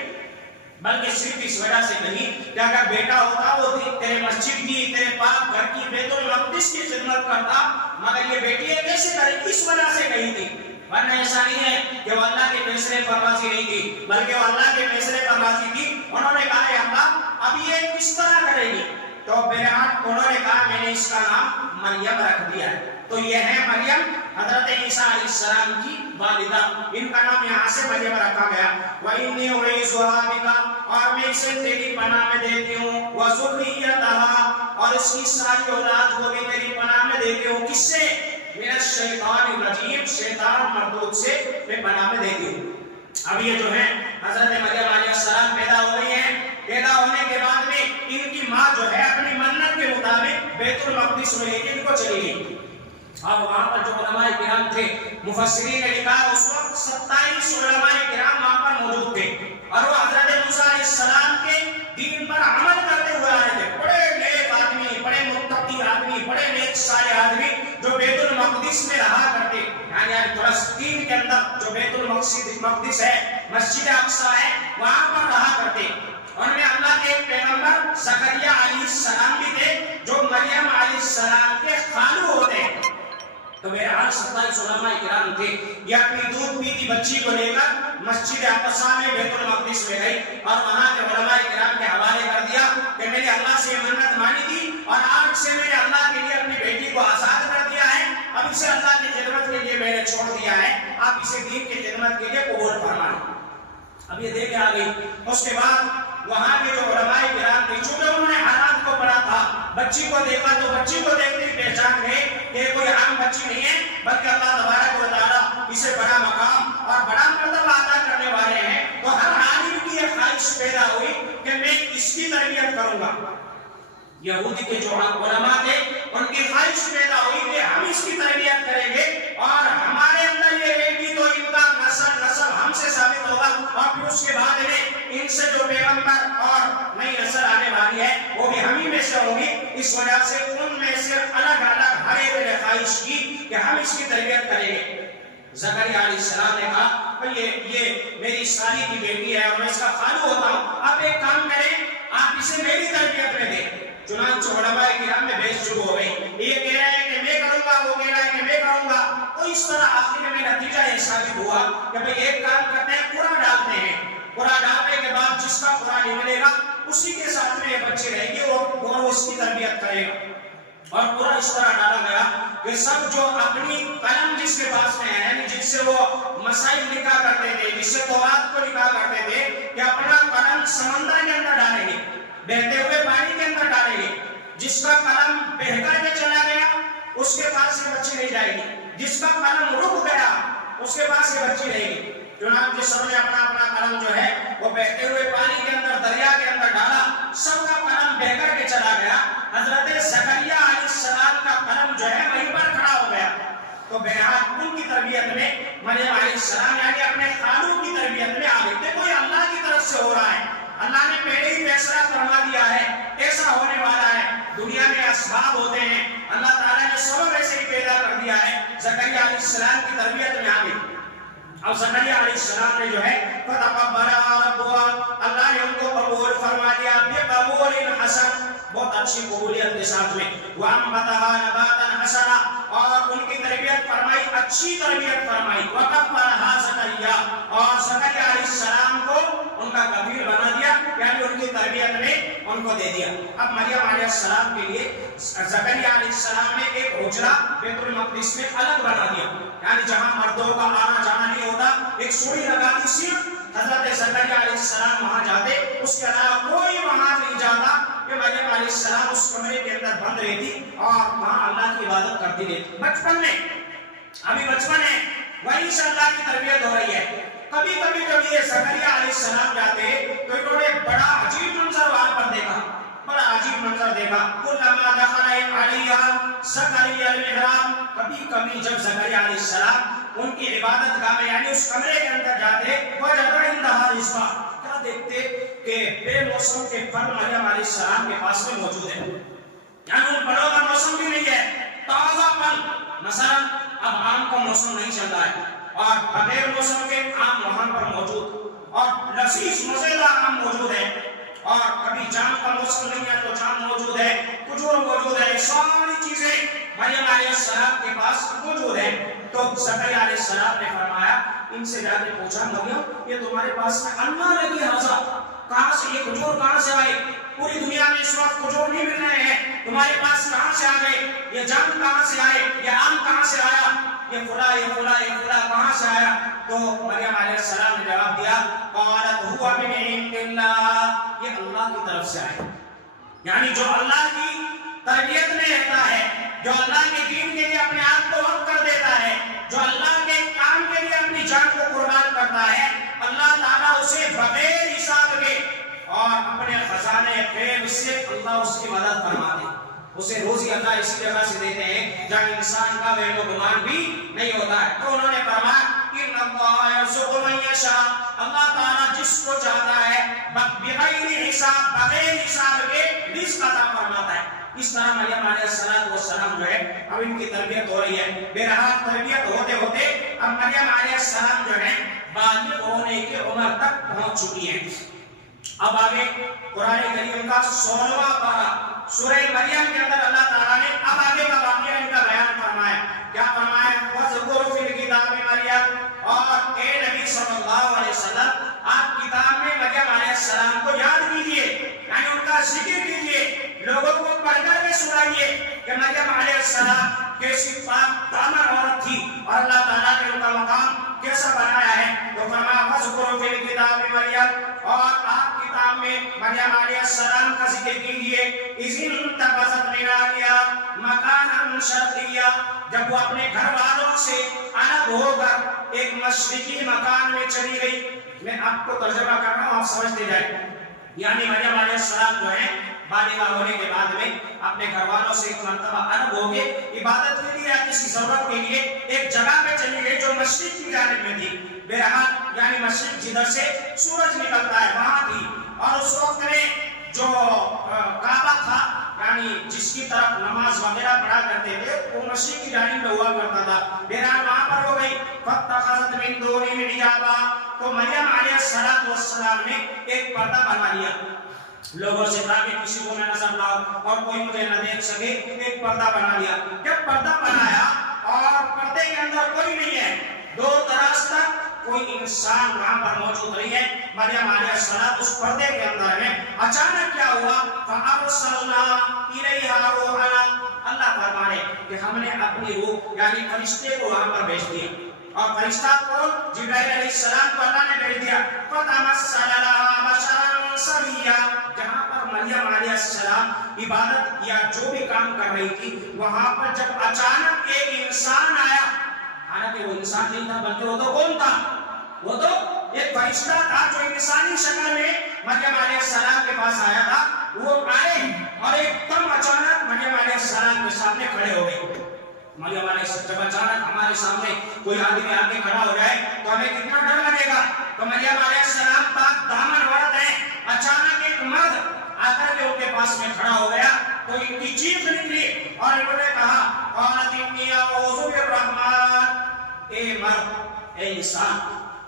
بلکہ صرف اس وجہ سے کہی کہ اگر بیٹا ہوتا وہ تیرے مسجد کی، تیرے پاک گھر کی، بیت المقدس کی خدمت کرتا، مگر یہ بیٹی ہے کیسے کرے، اس وجہ سے کہی تھی۔ ورنہ ایسا نہیں ہے کہ وہ اللہ کے فیصلے پر راضی نہیں تھی، بلکہ وہ اللہ کے فیصلے پر راضی تھی۔ انہوں نے کہا کہ اللہ اب یہ کس طرح کرے گی؟ تو بہرحال انہوں نے کہا میں نے اس کا نام مریم رکھ دیا ہے۔ تو یہ ہے مریم حضرت عیسیٰ علیہ السلام کی والدہ، ان کا نام یہاں سے مریم رکھا گیا۔ وَإِنِّي أُعِيذُهَا بِكَ، اور میں اسے تیری پناہ میں دیتی ہوں، وَذُرِّيَّتَهَا، اور اس کی ساری اولاد کو بھی تیری پناہ میں دیتی ہوں۔ کس سے؟ من الشیطان الرجیم، شیطان مردود سے میں پناہ میں دیتی ہوں۔ اب یہ جو ہے حضرت مریم علیہ السلام پیدا ہو گئی ہیں. پیدا ہونے کے بعد میں ان کی ماں جو ہے اپنی منت کے مطابق بیت المقدس میں لے کے ان کو چلی گئی. اور وہاں پر جو علماء کرام تھے, مفسرین نے لکھا اس وقت 27 علماء کرام وہاں پر موجود تھے, اور وہ حضرت موسیٰ علیہ السلام کے دین پر عمل کرتے ہوئے آ رہے تھے. بڑے نیک آدمی, بڑے متقی آدمی, بڑے نیک صالح آدمی جو بیت المقدس میں رہا کرتے, یعنی فلسطین کے اندر جو بیت المقدس ہے, مسجد اقصی ہے, وہاں پر رہا کرتے. ان میں اللہ کے ایک پیغمبر زکریا علیہ السلام بھی تھے جو مریم علیہ السلام کے خالو ہوتے ہیں. تو میرے حال 27 علماء کرام تھے. یہ اپنی دودھ پیتی بچی کو لے کر مسجد اقصی میں بیت المقدس میں گئی اور وہاں کے علماء کرام کے حوالے کر دیا کہ میں نے اللہ سے منت مانی تھی اور آج سے میں نے اللہ کے لیے اپنی بیٹی کو آزاد کر دیا ہے. اب اسے اللہ کی خدمت کے لیے میں نے چھوڑ دیا ہے, آپ اسے دین کی خدمت کے لیے قبول فرمائیں. اب یہ دیکھ آ گئی. اس کے بعد وہاں کے جو علماء کرام تھے, چونکہ انہوں نے حالات کو پڑھا تھا, بچی کو دیکھا تو بچی کو دیکھتے ہی پہچان گئے کہ کوئی عام بچی نہیں ہے بلکہ اللہ تبارک و تعالیٰ اسے بڑا مقام اور بڑا مرتبہ عطا کرنے والے ہیں. تو ہر عالم کی یہ خواہش پیدا ہوئی کہ میں اس کی تربیت کروں گا. یہودی کے جو علماء تھے ان کی خواہش پیدا ہوئی کہ ہم اس کی تربیت کریں گے اور ہمارے اندر یہ رہے گی تو ان کا نسل ہم سے ثابت ہوگا, اور پھر اس کے بعد میں ان سے جو پیغمبر اور نئی نسل آنے والی ہے وہ بھی ہم ہی میں سے ہوگی. اس وجہ سے ان میں سے الگ الگ ہر ایک نے خواہش کی کہ ہم اس کی تربیت کریں گے. زکریا علیہ السلام نے کہا یہ میری سالی کی بیٹی ہے اور میں اس کا خالو ہوتا ہوں, آپ ایک کام کریں, آپ اسے میری تربیت میں دیں. چنانچہ علماء کرام میں بحث شروع ہو گئی. یہ کہہ رہا ہے کہ میں کروں گا, وہ کہہ رہا ہے کہ میں کروں گا. تو اس طرح آخر میں نتیجہ یہ ثابت ہوا کہ بھئی ایک کام کرتے ہیں, قرآن ڈالتے ہیں. قرآن ڈالنے کے بعد جس کا قرآن نکلے گا اسی کے ساتھ میں یہ بچے رہیں گے اور وہ اس کی تربیت کرے گا. اور پورا اس طرح ڈالا گیا کہ سب جو اپنی قلم جس کے پاس میں ہے, یعنی جس سے وہ مسائل لکھا کرتے تھے, جس سے تورات کو لکھا کرتے تھے, کہ اپنا قلم سمندر کے اندر ڈالیں گے, بہتے ہوئے پانی کے اندر ڈالیں گے. جس کا قلم بہہ کر کے چلا گیا اس کے پاس یہ بچی نہیں جائے گی, جس کا قلم رک گیا اس کے پاس یہ بچی رہے گی. چنانچہ سب نے اپنا اپنا قلم جو ہے وہ بہتے ہوئے پانی کے اندر, دریا کے اندر ڈالا. سب کا قلم بہہ کر کے چلا گیا. حضرت زکریا علیہ السلام کا قلم جو ہے وہیں پر کھڑا ہو گیا. تو بہرحال ان کی تربیت میں مریم علیہ السلام یعنی اپنے خالو کی تربیت میں آ گئی. دیکھو یہ اللہ کی طرف سے ہو رہا ہے, اللہ نے پہلے ہی فیصلہ فرما دیا ہے, ایسا ہونے والا ہے. دنیا میں اسباب ہوتے ہیں, اللہ تعالیٰ نے سبب ایسے ہی پیدا کر دیا ہے. زکریا علیہ السلام کی تربیت میں آ گئی. اب زکریا علیہ السلام نے جو ہے فتقبلها ربها, اللہ نے ان کو قبول فرما لیا بقبول حسن, بہت اچھی قبولیت کے ساتھ میں. وانبتها نباتا حسنا, اور ان کی تربیت فرمائی, اچھی تربیت فرمائی. وکفلها زکریا, اور زکریا علیہ السلام کو ان کا کفیل بنا دیا, یعنی ان کی تربیت میں ان کو دے دیا. اب مریم علیہ السلام کے لیے زکریا علیہ السلام نے ایک حجرہ بیت المقدس میں الگ بنا دیا, یعنی جہاں مردوں کا آنا جانا نہیں ہوتا, ایک سوئی لگا دی, صرف حضرت زکریا علیہ السلام وہاں جاتے, اس کے علاوہ کوئی وہاں نہیں جاتا. کہ مریم علیہ السلام اس کمرے کے اندر بند رہتی اور وہاں اللہ کی عبادت کرتی رہتی. بچپن میں, ابھی بچپن ہے, وہیں سے اللہ کی تربیت ہو رہی ہے. کبھی کبھی جب یہ زکریا علیہ السلام جاتے تو انہوں نے بڑا عجیب منظر وہاں پر دیکھا, بڑا عجیب منظر دیکھا. کلما دخل علیہ زکریا المحراب, کبھی کبھی جب زکریا علیہ السلام ان کی عبادت گاہ میں یعنی اس کمرے کے اندر جاتے, وجد عندها رزقا, کیا دیکھتے کہ بے موسم کے پھل مریم علیہ السلام کے پاس میں موجود ہے. یعنی ان پھلوں کا موسم بھی نہیں ہے, تازہ پھل. مثلا اب آم کا موسم نہیں چل رہا ہے اور بغیر موسم کے آم وہاں پر موجود, اور لذیذ مزیدار آم موجود ہے. اور کبھی جام کا موسم نہیں ہے تو جام موجود ہے, کھجور موجود ہے, ساری چیزیں مریم علیہ السلام کے پاس موجود ہیں. تو زکریا علیہ السلام نے فرمایا, ان سے جا کے پوچھا, مریم یہ تمہارے پاس میں انا لگی حاضر, کہاں سے یہ کھجور کہاں سے آئے؟ پوری دنیا میں اس وقت کھجور نہیں مل رہے ہیں, تمہارے پاس کہاں سے آ گئے؟ یہ جام کہاں سے آئے؟ یہ آم کہاں سے آیا؟ یہ فلا کہاں سے آیا؟ تو مریم علیہ السلام نے جواب دیا, قالت هو من عند اللہ, یہ اللہ کی طرف سے آئے. یعنی جو اللہ کی تربیت میں رہتا ہے, جو اللہ کے دین کے لیے اپنے آپ کو وقف کر دیتا ہے, جو اللہ کے کام کے لیے اپنی جان کو قربان کرتا کرتا ہے اللہ تعالیٰ اسے بغیر حساب کے اور اپنے خزانے غیب سے اللہ اس کی مدد فرماتے ہیں. اسے روزی اللہ اسی جگہ سے دیتے ہیں جہاں انسان کا وہم و گمان بھی نہیں ہوتا ہے. تو انہوں نے فرمایا ان اللہ یرزق من یشاء، اللہ تعالیٰ جس کو چاہتا ہے بغیر حساب، بغیر حساب کے رزق عطا فرماتا ہے. اس طرح مریم علیہ السلام جو ہے اب ان کی تربیت ہو رہی ہے. بہرحال تربیت ہوتے ہوتے اب مریم علیہ السلام جو ہے بالغ ہونے کی عمر تک پہنچ چکی ہے. اب آگے قرآن کریم کا 16واں پارہ سورہ مریم کے اندر اللہ تعالیٰ نے اب آگے کا واقعہ ان کا بیان فرمایا. کیا فرمایا؟ وَذْكُرْ فِي الْكِتَابِ مَرْيَمَ، اور اے نبی صلی اللہ علیہ وسلم آپ کتاب میں مریم علیہ السلام کو یاد کیجئے، یعنی ان کا ذکر کیجئے، لوگوں کو پڑھ کر کے سنائیے کہ مریم علیہ السلام کیسی پاک دامن عورت تھی اور اللہ تعالیٰ نے ان کا مقام کیسا بنایا ہے. تو فرمایا وَذْكُرْ فِي الْكِتَابِ مَرْيَمَ، اور آپ کتاب میں مریم علیہ السلام کا ذکر کیجئے. اِذِ انتبذت من اہلها مکانا شرقیا، جب وہ اپنے گھر والوں سے الگ ہو کر ایک مشرقی مکان میں چلی گئی. میں آپ کو ترجمہ کر رہا ہوں، آپ سمجھتے جائیں. یعنی مریم علیہ السلام جو ہے بالغہ ہونے کے بعد میں اپنے گھر والوں سے ایک مرتبہ الگ ہو کے عبادت کے لیے یا کسی ضرورت کے لیے ایک جگہ پہ چلی گئی جو مشرق کی جانب میں تھی. بہرحال یعنی مشرق جدھر سے سورج نکلتا ہے وہاں تھی، اور اس وقت میں جو کعبہ تھا یعنی جس کی طرف نماز وغیرہ پڑھا کرتے تھے وہ مشرق کی جانب میں ہوا کرتا تھا. بہرحال وہاں پر ہو گئی. فاتخذت من دونہم حجابا، تو مریم علیہ السلام نے ایک پردہ بنا لیا لوگوں سے تاکہ کسی کو میں نظر نہ ہو اور کوئی مجھے نہ دیکھ سکے. ایک پردہ بنا لیا. جب پردہ بنایا اور پردے کے اندر کوئی نہیں ہے، دور دراز تک کوئی انسان وہاں پر موجود نہیں ہے، مریم علیہ السلام اس پردے کے اندر ہے. اچانک کیا ہوا؟ فَأَرْسَلْنَا إِلَيْهَا رُوحَنَا، اللہ فرمانے کہ ہم نے اپنی روح یعنی فرشتے کو وہاں پر بھیج دیا. اور فرشتہ کو جبرائیل علیہ السلام کو اللہ نے بھیج دیا. فَتَمَثَّلَ لَهَا بَشَرًا سَوِيًّا، جہاں پر مریم علیہ السلام عبادت یا جو بھی کام کر رہی تھی وہاں پر جب اچانک ایک انسان آیا، حالانکہ وہ انسان نہیں تھا بلکہ وہ تو کون تھا؟ وہ تو ایک فرشتہ تھا جو انسانی شکل میں مریم علیہ السلام کے پاس آیا تھا. وہ آئے اور ایک دم اچانک مریم علیہ السلام کے سامنے کھڑے ہو گئے. مریم علیہ السلام جب اچانک ہمارے سامنے کوئی آدمی آگے کھڑا ہو جائے تو ہمیں کتنا ڈر لگے گا. تو مریم علیہ السلام پاک دامن عورت ہے، اچانک ایک مرد آ کر کے ان کے پاس میں کھڑا ہو گیا تو ان کی چیخ نکلی اور انہوں نے کہا قالت انی اعوذ بالرحمن، اے مرد، اے انسان،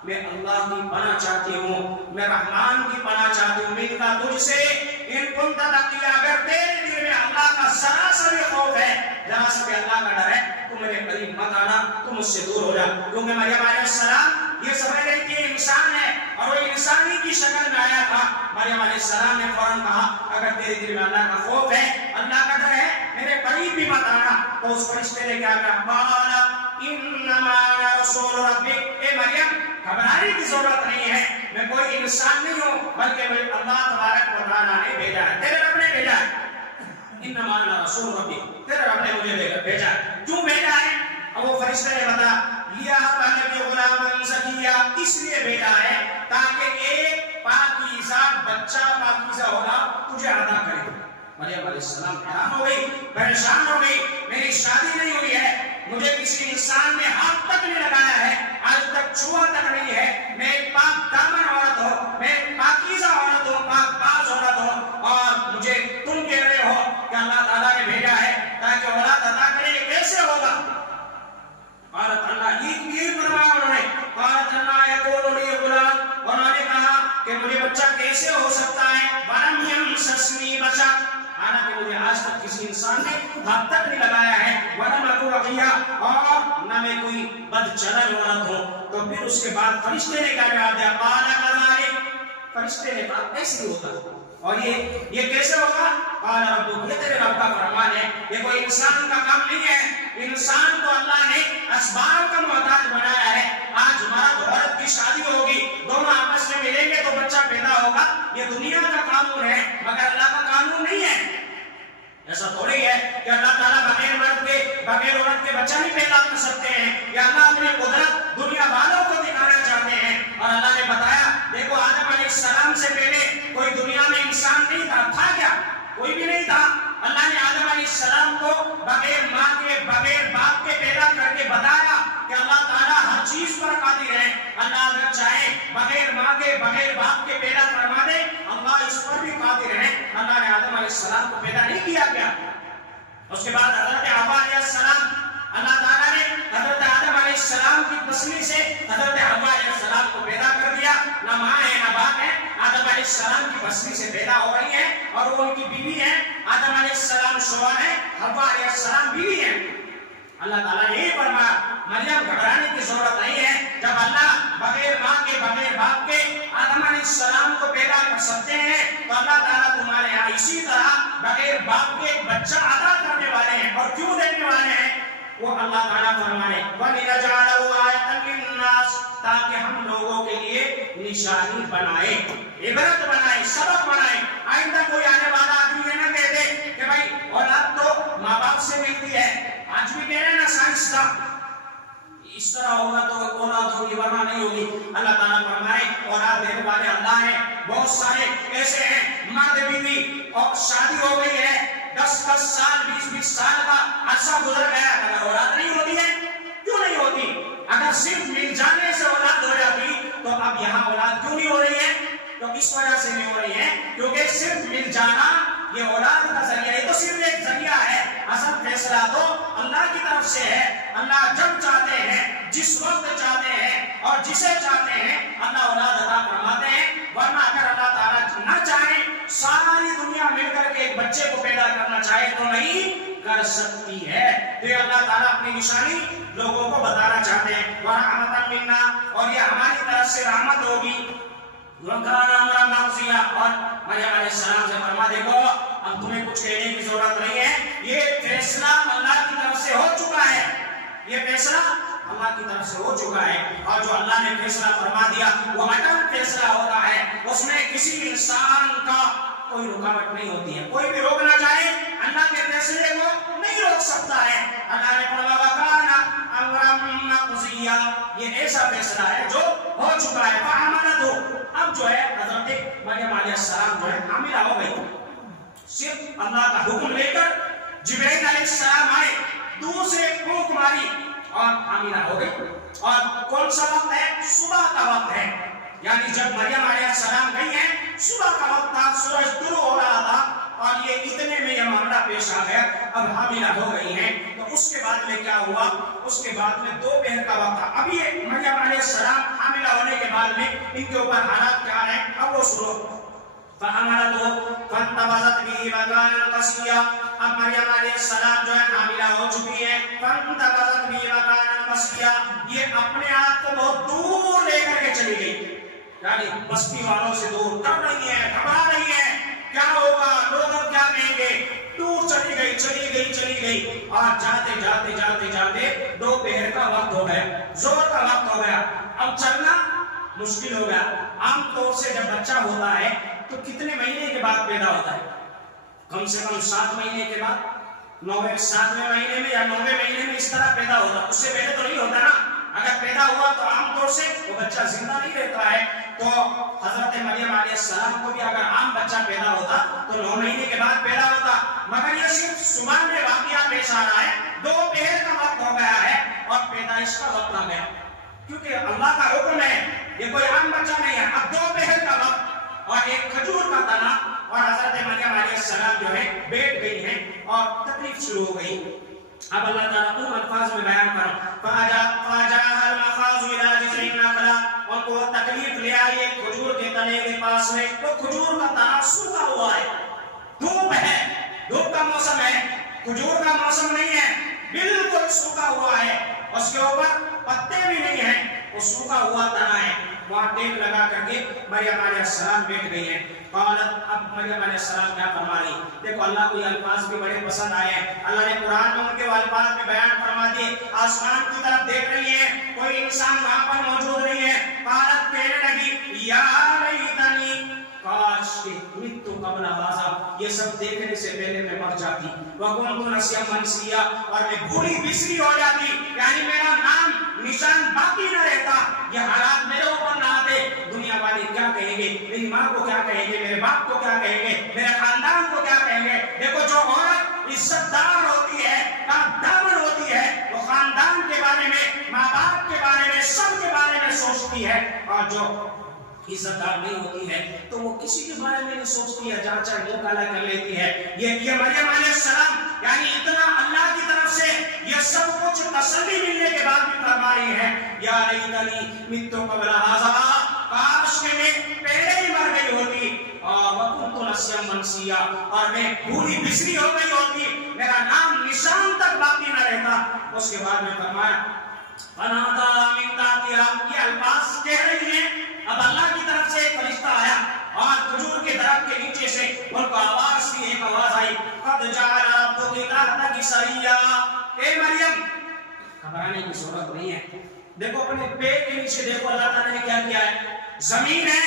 میں اللہ کی پناہ چاہتی ہوں، میں رحمان کی پناہ چاہتی ہوں منکا تجھ سے. ان کنت تقیا، اگر تیرے دل میں اللہ کا ذرا سا بھی خوف ہے، ذرا سا بھی اللہ کا ڈر ہے، تو میرے قریب مت آنا، تم مجھ سے دور ہو جا. کیونکہ مریم علیہ السلام یہ سمجھ رہی تھی انسان ہے اور وہ انسانی کی شکل میں آیا تھا. مریم علیہ السلام نے فوراً کہا اگر تیرے دل میں اللہ کا خوف ہے، اللہ کا ڈر ہے، میرے قریب بھی مت آنا. تو اس فرشتے نے کیا کہا؟ قال انما انا رسول ربک، اے مریم گھبرانے کی ضرورت نہیں ہے، میں کوئی انسان نہیں ہوں بلکہ میں اللہ تبارک و تعالیٰ نے بھیجا ہے، تیرے رب نے بھیجا ہے. انما انا رسول ربک، تیرے رب نے مجھے بھیجا ہے. کیوں بھیجا ہے؟ اب وہ فرشتے نے بتا لیا کہ غلام زکیہ، اس لیے بھیجا ہے تاکہ ایک پاکیزہ بچہ پاکیزہ ہوگا تجھے عطا کرے. مریم علیہ السلام حیران ہو گئی، پریشان ہو گئی، میری شادی نہیں ہوئی ہے، مجھے کسی انسان نے ہاتھ تک نہیں لگایا ہے، آج تک چھوا تک نہیں ہے، میں ایک پاک دامن عورت ہوں، میں ایک پاکیزہ عورت ہوں، پاک باز عورت ہوں، اور مجھے تم کہہ رہے ہو کہ اللہ تعالیٰ نے بھیجا ہے تاکہ اولاد عطا کرے، یہ کیسے ہوگا؟ قالت اللہ، یہ فرمایا انہوں نے، قالت اللہ یکون لی غلام، انہوں نے کہا کہ مجھے بچہ کیسے ہو سکتا ہے؟ ولم یمسسنی بشر، حالانکہ مجھے آج تک کسی انسان نے ہاتھ تک نہیں لگایا ہے، ولم اکو بغیا، اور نہ میں کوئی بد چلن عورت ہوں. تو پھر اس کے بعد فرشتے نے کیا جواب دیا؟ قال کذالک، فرشتے نے کہا ایسے ہی ہوتا. اور یہ کیسے ہوگا؟ قال ربک، یہ تیرے رب کا فرمان ہے، یہ کوئی انسان کا کام نہیں ہے. انسان کو اللہ نے اسباب کا محتاج بنایا ہے. آج مرد عورت کی شادی ہوگی، دونوں آپس میں ملیں گے تو بچہ پیدا ہوگا، یہ دنیا کا قانون ہے مگر اللہ کا قانون نہیں ہے. ایسا تھوڑی ہے کہ اللہ تعالیٰ بغیر مرد کے بغیر عورت کے بچہ نہیں پیدا کر سکتے ہیں. یا اللہ اپنی قدرت دنیا والوں کو دکھانا چاہتے ہیں اور کوئی بھی نہیں تھا. اللہ نے آدم علیہ السلام کو بغیر ماں کے بغیر باپ کے پیدا کر کے بتایا کہ اللہ تعالیٰ ہر چیز پر قادر ہے. اللہ اگر چاہے بغیر ماں کے بغیر باپ کے پیدا فرما دے, اللہ اس پر بھی قادر ہے. اللہ نے آدم علیہ السلام کو پیدا نہیں کیا کیا؟ اس کے بعد حضرت حوا علیہ السلام, اللہ تعالیٰ نے حضرت آدم علیہ السلام کی پسلی سے حضرت حوا علیہ السلام کو پیدا کر دیا. نہ ماں ہے نہ باپ ہے, آدم علیہ السلام کی پسلی سے پیدا ہو رہی ہیں اور وہ ان کی بیوی ہے. آدم علیہ السلام شوہر ہے, حوا علیہ السلام بیوی ہے. اللہ تعالیٰ نے یہی فرمایا مریم گھبرانے کی ضرورت نہیں ہے. جب اللہ بغیر ماں کے بغیر باپ کے آدم علیہ السلام کو پیدا کر سکتے ہیں تو اللہ تعالیٰ تمہارے یہاں اسی طرح بغیر باپ کے بچہ عطا کرنے والے ہیں. اور کیوں دینے والے ہیں وہ اللہ تعالیٰ فرمانے وَلِنَجْعَلَهُ آیَةً لِلنَّاسِ, تاکہ ہم لوگوں کے لیے نشانی بنائے, عبرت بنائے, سبق بنائے. آئندہ کوئی آنے والا آدمی یہ نہ کہہ دے کہ بھائی اولاد تو ماں باپ سے ملتی ہے. آج بھی کہہ رہے ہیں نا سائنسداں, اس طرح ہوگا تو اولاد ہوگی ورنہ نہیں ہوگی. اللہ تعالیٰ فرمائے اولاد دینے والے اللہ ہیں. بہت سارے ایسے ہیں مرد بیوی اور شادی ہو گئی ہے, 10 سال 20 سال کا عرصہ گزر گیا, اگر اولاد نہیں ہوتی ہے. کیوں نہیں ہوتی؟ اگر صرف مل جانے سے اولاد ہو جاتی تو اب یہاں اولاد کیوں نہیں ہو رہی ہے؟ تو اس وجہ سے نہیں ہو رہی ہے کیونکہ صرف مل جانا یہ اولاد کا ذریعہ, یہ تو صرف ایک ذریعہ ہے. اصل فیصلہ تو اللہ کی طرف سے ہے. اللہ جب چاہتے ہیں, جس وقت چاہتے ہیں اور جسے چاہتے ہیں اللہ اولاد عطا فرماتے ہیں. ورنہ اگر اللہ تعالیٰ نہ چاہے, ساری دنیا مل کر کے ایک بچے کو پیدا کرنا چاہے تو نہیں کر سکتی ہے. تو یہ اللہ تعالیٰ اپنی نشانی لوگوں کو بتانا چاہتے ہیں. وَرَحْمَةً مِنَّا, اور یہ ہماری طرف سے رحمت ہوگی. وَكَانَ أَمْرًا مَقْضِيًّا, اور مریم علیہ السلام سے فرما دیکھو اب تمہیں کچھ کہنے کی ضرورت نہیں ہے, یہ فیصلہ اللہ کی طرف سے ہو چکا ہے. یہ فیصلہ اللہ کی طرف سے ہو چکا ہے. اور جو اللہ نے فیصلہ فرما دیا وہ اٹل فیصلہ ہوتا ہے, اس میں کسی انسان کا کوئی رکاوٹ نہیں ہوتی ہے. کوئی بھی روکنا چاہے اللہ کے فیصلے کو نہیں روک سکتا ہے. اللہ نے فرمایا وَكَانَ أَمْرًا مَقْضِيًّا, یہ ایسا فیصلہ ہے جو ہو چکا ہے. فَحَمَلَتْهُ, اب جو ہے حضرت مریم علیہ السلام جو ہے حاملہ ہو گئی. صرف اللہ کا حکم لے کر جبرائیل علیہ السلام آئے, دور سے پھونک ماری اور حاملہ ہو گئی. اور کون سا وقت ہے؟ صبح کا وقت ہے. یعنی جب مریم علیہ السلام گئی ہیں صبح کا وقت تھا, سورج طلوع ہو رہا تھا اور یہ اتنے میں یہ معاملہ پیش آ گیا. اب حاملہ ہو گئی ہیں تو اس کے بعد میں کیا ہوا؟ اس کے بعد میں دوپہر کا وقت تھا. اب یہ مریم علیہ السلام حاملہ ہونے کے بعد میں ان کے اوپر حالات کیا ہیں اب وہ سنو. فَحَمَلَتْهُ فَانْتَبَذَتْ بِهِ مَكَانًا قَصِيًّا, اب مریم علیہ السلام جو ہے حاملہ ہو چکی ہے. فَانْتَبَذَتْ بِهِ مَكَانًا قَصِيًّا, یہ اپنے آپ کو بہت دور لے کر کے چلی گئی. یعنی بستی والوں سے دور کر رہی ہے, گھبرا رہی ہے, کیا ہوگا, لوگ کیا کہیں گے. دور چلی گئی اور جاتے جاتے دوپہر کا وقت ہو گیا, زور کا وقت ہو گیا. اب چلنا مشکل ہو گیا. عام طور سے جب بچہ ہوتا ہے تو کتنے مہینے کے بعد پیدا ہوتا ہے؟ کم سے کم 7 مہینے کے بعد, 7ویں مہینے میں یا 9ویں مہینے میں اس طرح پیدا ہوتا. اس سے پہلے تو نہیں ہوتا نا. اگر پیدا ہوا تو عام طور سے وہ بچہ زندہ نہیں رہتا ہے. تو حضرت مریم علیہ السلام کو بھی اگر عام بچہ پیدا ہوتا تو 9 مہینے کے بعد پیدا ہوتا. مگر یہ صرف صبح میں واقعہ پیش آ رہا ہے, دوپہر کا وقت ہو گیا ہے اور پیدائش کا وقت آ گیا. کیونکہ اللہ کا حکم ہے, یہ کوئی عام بچہ نہیں ہے. اب دوپہر کا وقت اور ایک کھجور کا تنا اور حضرت مریم علیہ السلام جو ہے بیٹھ گئی ہیں اور تکلیف شروع ہو گئی. اب اللہ تعالیٰ ان الفاظ میں بیان کرو. فَأَجَاءَهَا الْمَخَاضُ إِلَىٰ جِذْعِ النَّخْلَةِ, ان کو تکلیف لے آئی ہے کھجور کے تنے کے پاس میں. تو کھجور کا تنا سوکھا ہوا ہے, دھوپ ہے, دھوپ کا موسم ہے, کھجور کا موسم نہیں ہے, بالکل سوکھا ہوا ہے. اس کے اوپر پتے بھی نہیں ہیں, وہ سوکھا ہوا تنا ہے. وہاں ٹیک لگا کر کے مریم علیہ السلام بیٹھ گئی ہیں. قالت, اب مریم علیہ السلام کیا فرما رہی؟ دیکھو اللہ کو یہ الفاظ بھی بڑے پسند آئے ہیں. اللہ نے قرآن میں ان کے الفاظ میں بیان فرما دیے. آسمان کی طرف دیکھ رہی ہے, کوئی انسان وہاں پر موجود نہیں ہے. قالت, کہنے لگی یا لیتنی, کاش کہ مت قبل ھذا, یہ سب دیکھنے سے پہلے میں مر جاتی. وکنت نسیا منسیا, اور میں بھولی بسری ہو جاتی, یعنی میرا نام نشان باقی نہ رہتا. یہ حالات میرے اوپر نہ آتے. دنیا والے کیا کہیں گے, میری ماں کو کیا کہیں گے, میرے باپ کو کیا کہیں گے, میرے خاندان کو کیا کہیں گے. دیکھو جو عورت عزت دار ہوتی ہے، دامن ہوتی ہے، وہ خاندان کے بارے میں، ماں باپ کے بارے میں، سب کے بارے میں سوچتی ہے، اور جو عزت دار نہیں ہوتی ہے تو وہ کسی کے بارے میں نہیں سوچتی ہے، جہاں چاہے منہ کالا کر لیتی ہے۔ یہ مریم علیہ السلام یعنی اتنا اللہ کی طرف سے یہ سب کچھ تسلی ملنے کے بعد بھی فرما رہی ہے، یا لیتنی مت قبل ھذا، کاش کہ میں پہلے ہی مر گئی ہوتی، اور وکنت نسیا منسیا، اور میں بھولی بسری ہو گئی ہوتی، میرا نام نشان تک باقی نہ رہتا۔ اس کے بعد میں فرمایا فنادیٰ من تحتہا، یہ الفاظ کہہ رہی ہیں، اب اللہ کی طرف سے ایک فرشتہ آیا اور کھجور کے درخت کے نیچے سے ان کو آواز کی ایک آواز آئی، قد جعل ربک تحتک سریا، اے مریم گھبرانے کی ضرورت نہیں ہے، دیکھو اپنے پیر کے نیچے دیکھو اللہ تعالیٰ نے کیا کیا ہے، زمین ہے،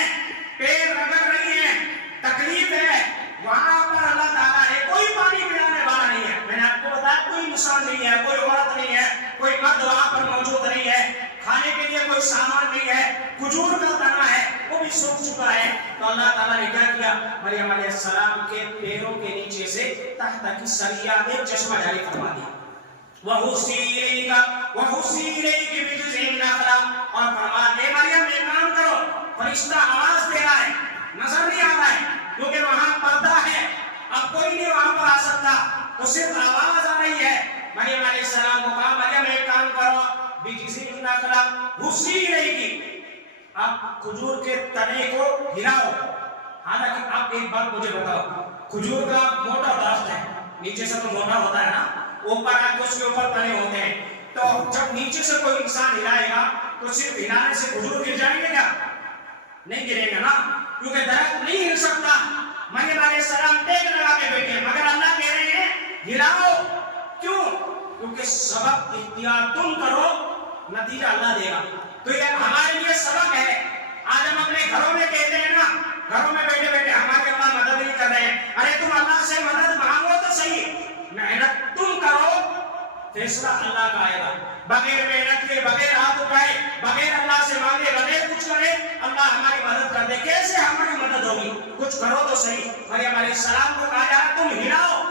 پیر رگڑ رہی ہے، تکلیف ہے، وہاں پر اللہ تعالیٰ ہے، کوئی پانی پلانے والا نہیں ہے، میں نے آپ کو بتایا کوئی انسان نہیں ہے، کوئی عورت نہیں ہے، کوئی مرد وہاں پر موجود نہیں ہے، کھانے کے لیے کوئی سامان نہیں ہے، کھجور کا تنا ہے وہ بھی سوکھ چکا ہے، تو اللہ تعالیٰ نے کیا کیا، مریم علیہ السلام کے پیروں کے نیچے سے تحت کی سریا میں چشمہ جاری فرما دیا، وَحُسِّي إِلَيْكِ بِجُذْعِ النَّخْلَةِ، اور فرما اے مریم ایک کام کرو، فرشتہ آواز دے رہا ہے، نظر نہیں آ رہا ہے کیونکہ وہاں پردہ ہے، اب کوئی نہیں وہاں پر آ سکتا، تو صرف آواز آ رہی ہے، مریم علیہ السلام کو کہا مریم ایک کام کرو، بِجُذْعِ النَّخْلَةِ حُسِّي إِلَيْكِ، آپ کھجور کے تنے کو ہلاؤ، حالانکہ آپ ایک بات مجھے بتاؤ، کھجور کا موٹا درخت ہے، نیچے سے تو موٹا ہوتا ہے نا، اوپر آ کے اس کے اوپر تنے ہوتے ہیں، تو جب نیچے سے کوئی انسان ہلائے گا تو صرف ہلانے سے کھجور گر جائیں گے کیا؟ نہیں گرے گا نا، کیونکہ درخت نہیں ہل سکتا۔ مریم علیہ السلام ٹیک لگا کے بیٹھے، مگر اللہ کہہ رہے ہیں ہلاؤ، کیوں؟ کیونکہ سبق اختیار تم کرو، نتیجہ اللہ دے گا، تو یہ ہمارے لیے سبق ہے۔ آج ہم اپنے گھروں میں کہتے ہیں نا، گھروں میں بیٹھے بیٹھے ہمارے اللہ مدد نہیں کر رہے ہیں، ارے تم اللہ سے مدد مانگو تو صحیح، محنت تم کرو، فیصلہ اللہ کا آئے گا، بغیر محنت کے، بغیر ہاتھ اٹھائے، بغیر اللہ سے مانگے، بغیر کچھ کرے اللہ ہماری مدد کر دے، کیسے ہماری مدد ہوگی؟ کچھ کرو تو صحیح۔ مریم علیہ السلام کو کہا جا تم ہلاؤ،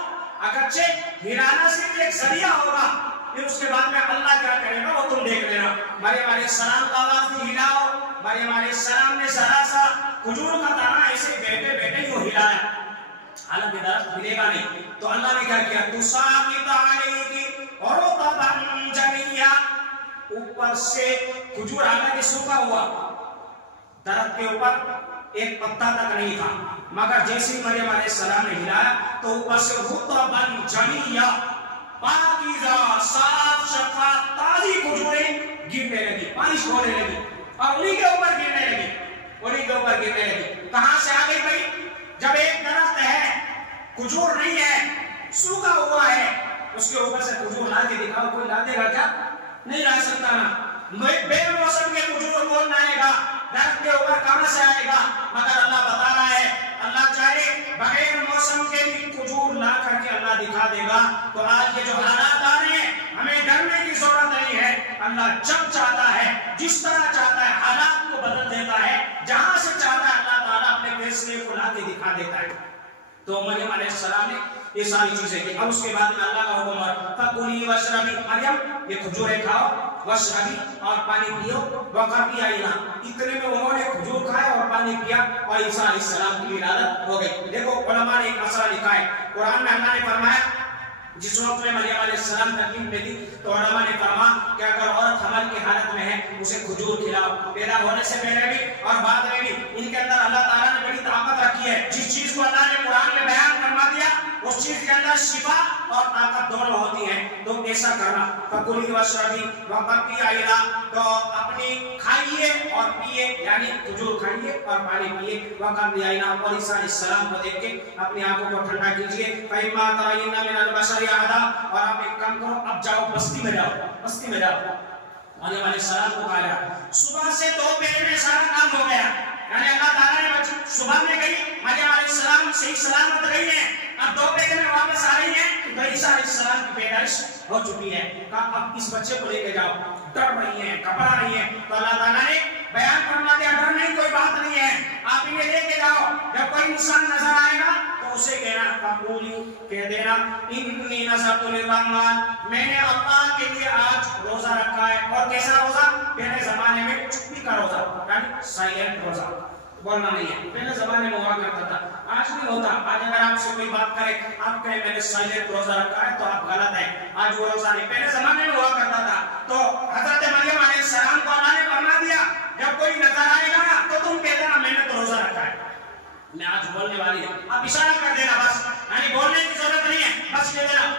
اگرچہ ہلانا صرف ایک ذریعہ ہوگا، پھر اس کے بعد میں اللہ کیا کرے گا وہ تم دیکھ لینا۔ مریم علیہ السلام کا آواز دی ہلاؤ، مریم علیہ السلام نے ذرا سا کھجور کا دانہ ایسے بیٹھے بیٹھے یوں ہلایا، حالانکہ درخت ہلے گا نہیں، تو اللہ نے کیا کیا، تُسَاقِطُ عَلَيْهِ رُطَبًا جَنِيًّا، اوپر سے کھجور حالانکہ سوکھا ہوا، درخت کے اوپر ایک پتا تک نہیں تھا، مگر جیسے مریم علیہ السلام نے ہلایا تو اوپر سے رُطَبًا جَنِيًّا، پاکیزہ صاف شفاف تازی کھجوریں گرنے لگی، بارش ہونے لگی، اور انہی کے اوپر گرنے لگی، انہی کے اوپر گرنے لگی۔ کہاں سے آ گئی بھائی؟ جب ایک درخت ہے، کھجور نہیں ہے، سوکھا ہوا ہے، اس کے اوپر سے کھجور لا کے دکھاؤ، کوئی لا دے گا کیا؟ نہیں لا سکتا نا، بے موسم کے کھجور کون لائے گا؟ درخت کے اوپر کہاں سے آئے گا؟ مگر اللہ بتا رہا ہے، اللہ چاہے بغیر موسم کے بھی کھجور لا کر کے اللہ دکھا دے گا۔ تو آج یہ جو حالات آ رہے ہیں ہمیں ڈرنے کی ضرورت نہیں ہے، اللہ جب چاہتا ہے، جس طرح چاہتا ہے حالات کو بدل دیتا ہے، جہاں سے چاہتا ہے اللہ تعالیٰ اپنے فیصلے کو لا کے دکھا دیتا ہے۔ تو مریم علیہ السلام نے یہ ساری چیزیں کی، اب اس کے بعد میں اللہ کا حکم ہے فَكُلِي وَاشْرَبِي، مریم یہ کھجوریں کھاؤ، وَاشْرَبِي اور پانی پیو، وَقَرِّي عَيْنًا، اتنے میں انہوں نے کھجور کھائے اور پانی پیا اور عیسیٰ علیہ السلام کی ولادت ہو گئی۔ دیکھو علماء نے ایک مسئلہ لکھا ہے، قرآن میں اللہ نے فرمایا جس وقت میں مریم علیہ السلام تکلیف میں تھی تو علماء نے فرمایا کہ اگر عورت حمل کی حالت میں ہے اسے کھجور کھلاؤ، پیدا ہونے سے پہلے بھی اور بعد میں بھی، ان کے اندر اللہ تعالیٰ نے بڑی طاقت رکھی ہے، جس چیز کو اللہ نے قرآن میں بیان فرما دیا اس چیز کے اندر شفا اور طاقت دونوں ہوتی ہیں، تو ایسا کرنا۔ فَكُلِي وَاشْرَبِي وَقَرِّي عَيْنًا، تو اپنی کھائیے اور پیئے، یعنی کھجور کھائیے اور پانی پیئے، وَقَرِّي عَيْنًا، اور عیسیٰ علیہ السلام کو دیکھ کے اپنی آنکھوں کو ٹھنڈا کیجئے، فَإِمَّا تَرَيِنَّ مِنَ الْبَشَرِ أَحَدًا، اور آپ ایک کام کرو اب جاؤ بستی میں جاؤ، بستی میں جاؤ۔ مریم علیہ السلام کو کہا جا صبح سے دوپہر میں سارا کام ہو گیا، یعنی اللہ تعالیٰ نے صبح میں گئی مریم علیہ السلام صحیح سلامت گئی ہیں، اب دوپہر میں واپس آ رہی ہیں تو عیسیٰ علیہ السلام کی پیدائش ہو چکی ہے، کہا اب اس بچے کو لے کے جاؤ، ڈر رہی ہیں، گھبرا رہی ہیں، تو اللہ تعالیٰ نے بیان فرما دیا ڈر نہیں کوئی بات نہیں ہے، آپ انہیں لے کے جاؤ، جب کوئی انسان نظر آئے گا تو اس سے کہنا فقولی کہہ دینا انی نذرت للرحمن میں نے اللہ کے لیے آج روزہ رکھا ہے. اور کیسا روزہ؟ پہلے زمانے میں چپی کا روزہ یعنی سائلنٹ روزہ بولنا نہیں ہے. پہلے زمانے میں ہوا کرتا تھا, آج نہیں ہوتا. آج اگر آپ سے کوئی بات کرے آپ کہیں میں نے سائلنٹ روزہ رکھا ہے تو آپ غلط ہیں. آج وہ روزہ نہیں, پہلے زمانے میں ہوا کرتا تھا. تو حضرت مریم علیہ السلام کو اللہ نے فرما دیا جب کوئی نظر آئے گا نا تو تم کہہ دینا میں نے تو روزہ رکھا ہے, میں آج بولنے والی ہوں. آپ اشارہ کر دینا بس, یعنی بولنے کی ضرورت نہیں ہے, بس کہہ دینا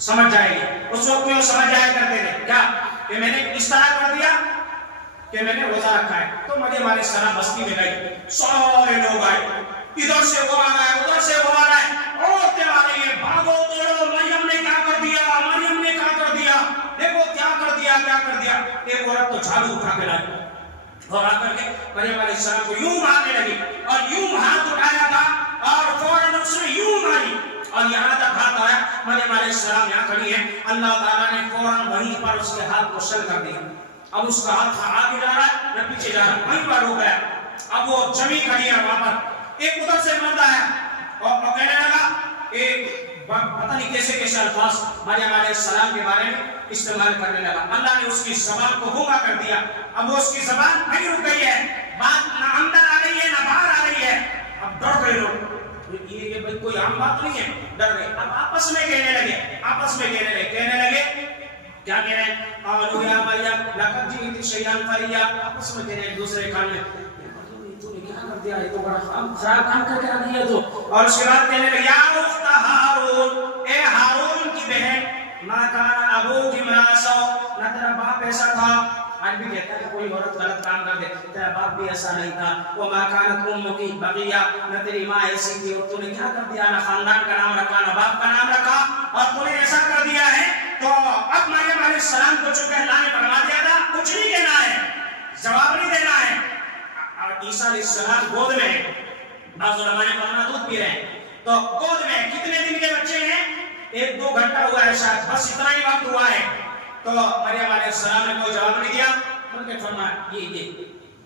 سمجھ جائے گی. اس وقت میں وہ سمجھ جایا کرتے تھے کیا کہ میں نے اس طرح کر دیا کہ میں نے روزہ رکھا ہے. تو مریم علیہ السلام بستی میں گئی, سارے لوگ آئے, ادھر سے وہ آ رہا ہے ادھر سے وہ آ رہا ہے, عورتیں آ رہی ہیں بھاگو توڑو مریم نے کیا کر دیا, مریم نے کیا کر دیا, دیکھو کیا کر دیا کیا کر دیا. ایک عورت تو جھاڑو اٹھا کے لائی اور آ کر کے مریم علیہ السلام کو یوں مارنے لگی اور یوں ہاتھ اٹھایا تھا اور فوراً اس نے یوں ماری اور یہاں تک ہاتھ آیا. مریم علیہ السلام یہاں کھڑی ہے, اللہ تعالیٰ نے فوراً وہیں پر اس کے ہاتھ کو شل کر دیا. اب اس کا ہاتھ آگے جا رہا ہے نہ پیچھے جا رہا ہے, وہیں پر ہو گیا. اب وہ جمی کھڑی ہے وہاں پر. ایک ادھر سے مرد آیا اور کہنے لگا پتہ نہیں کیسے کیسے الفاظ مریم علیہ السلام کے بارے میں استعمال کرنے لگا. اللہ نے اس کی زبان کو گونگا کر دیا. اب وہ اس کی زبان نہیں رک گئی ہے, بات نہ اندر آ رہی ہے نہ باہر آ رہی ہے. اب ڈر گئے لوگ, یہ کوئی عام بات نہیں ہے, ڈر گئے. اب آپس میں کہنے لگے کیا کہہ رہے ہیں, قالوا یا مریم لقد جئت شیئا فریا. آپس میں کہہ رہے ہیں دوسرے کان میں تو نے کیا کر دیا, یہ تو بڑا خراب کام کر کے رکھ دیا تو. اور اس کے بعد کہنے لگے یا اخت ہارون, اے ہارون کی بہن, ما کان ابوک امرا سوء, نہ تیرا باپ ایسا تھا. آج بھی کہتا ہے کہ کوئی عورت غلط کام کر دے, تیرا باپ بھی ایسا نہیں تھا. وما کانت امک بغیا, نہ تیری ماں ایسی تھی اور تو نے کیا کر دیا, نہ خاندان کا نام رکھا نہ باپ کا نام رکھا اور تو نے ایسا کر دیا ہے. تو اب مریم علیہ السلام کو چونکہ اللہ نے فرما دیا تھا کچھ نہیں کہنا ہے, جواب نہیں دینا ہے. عیسیٰ علیہ السلام گود میں ہیں, بعض علماء نے فرمایا دودھ پی رہے ہیں, تو گود میں کتنے دن کے بچے ہیں, 1-2 گھنٹہ ہوا ہے شاید, بس اتنا ہی وقت ہوا ہے. تو مریم علیہ السلام نے کوئی جواب نہیں دیا. ان کے فرمایا یہ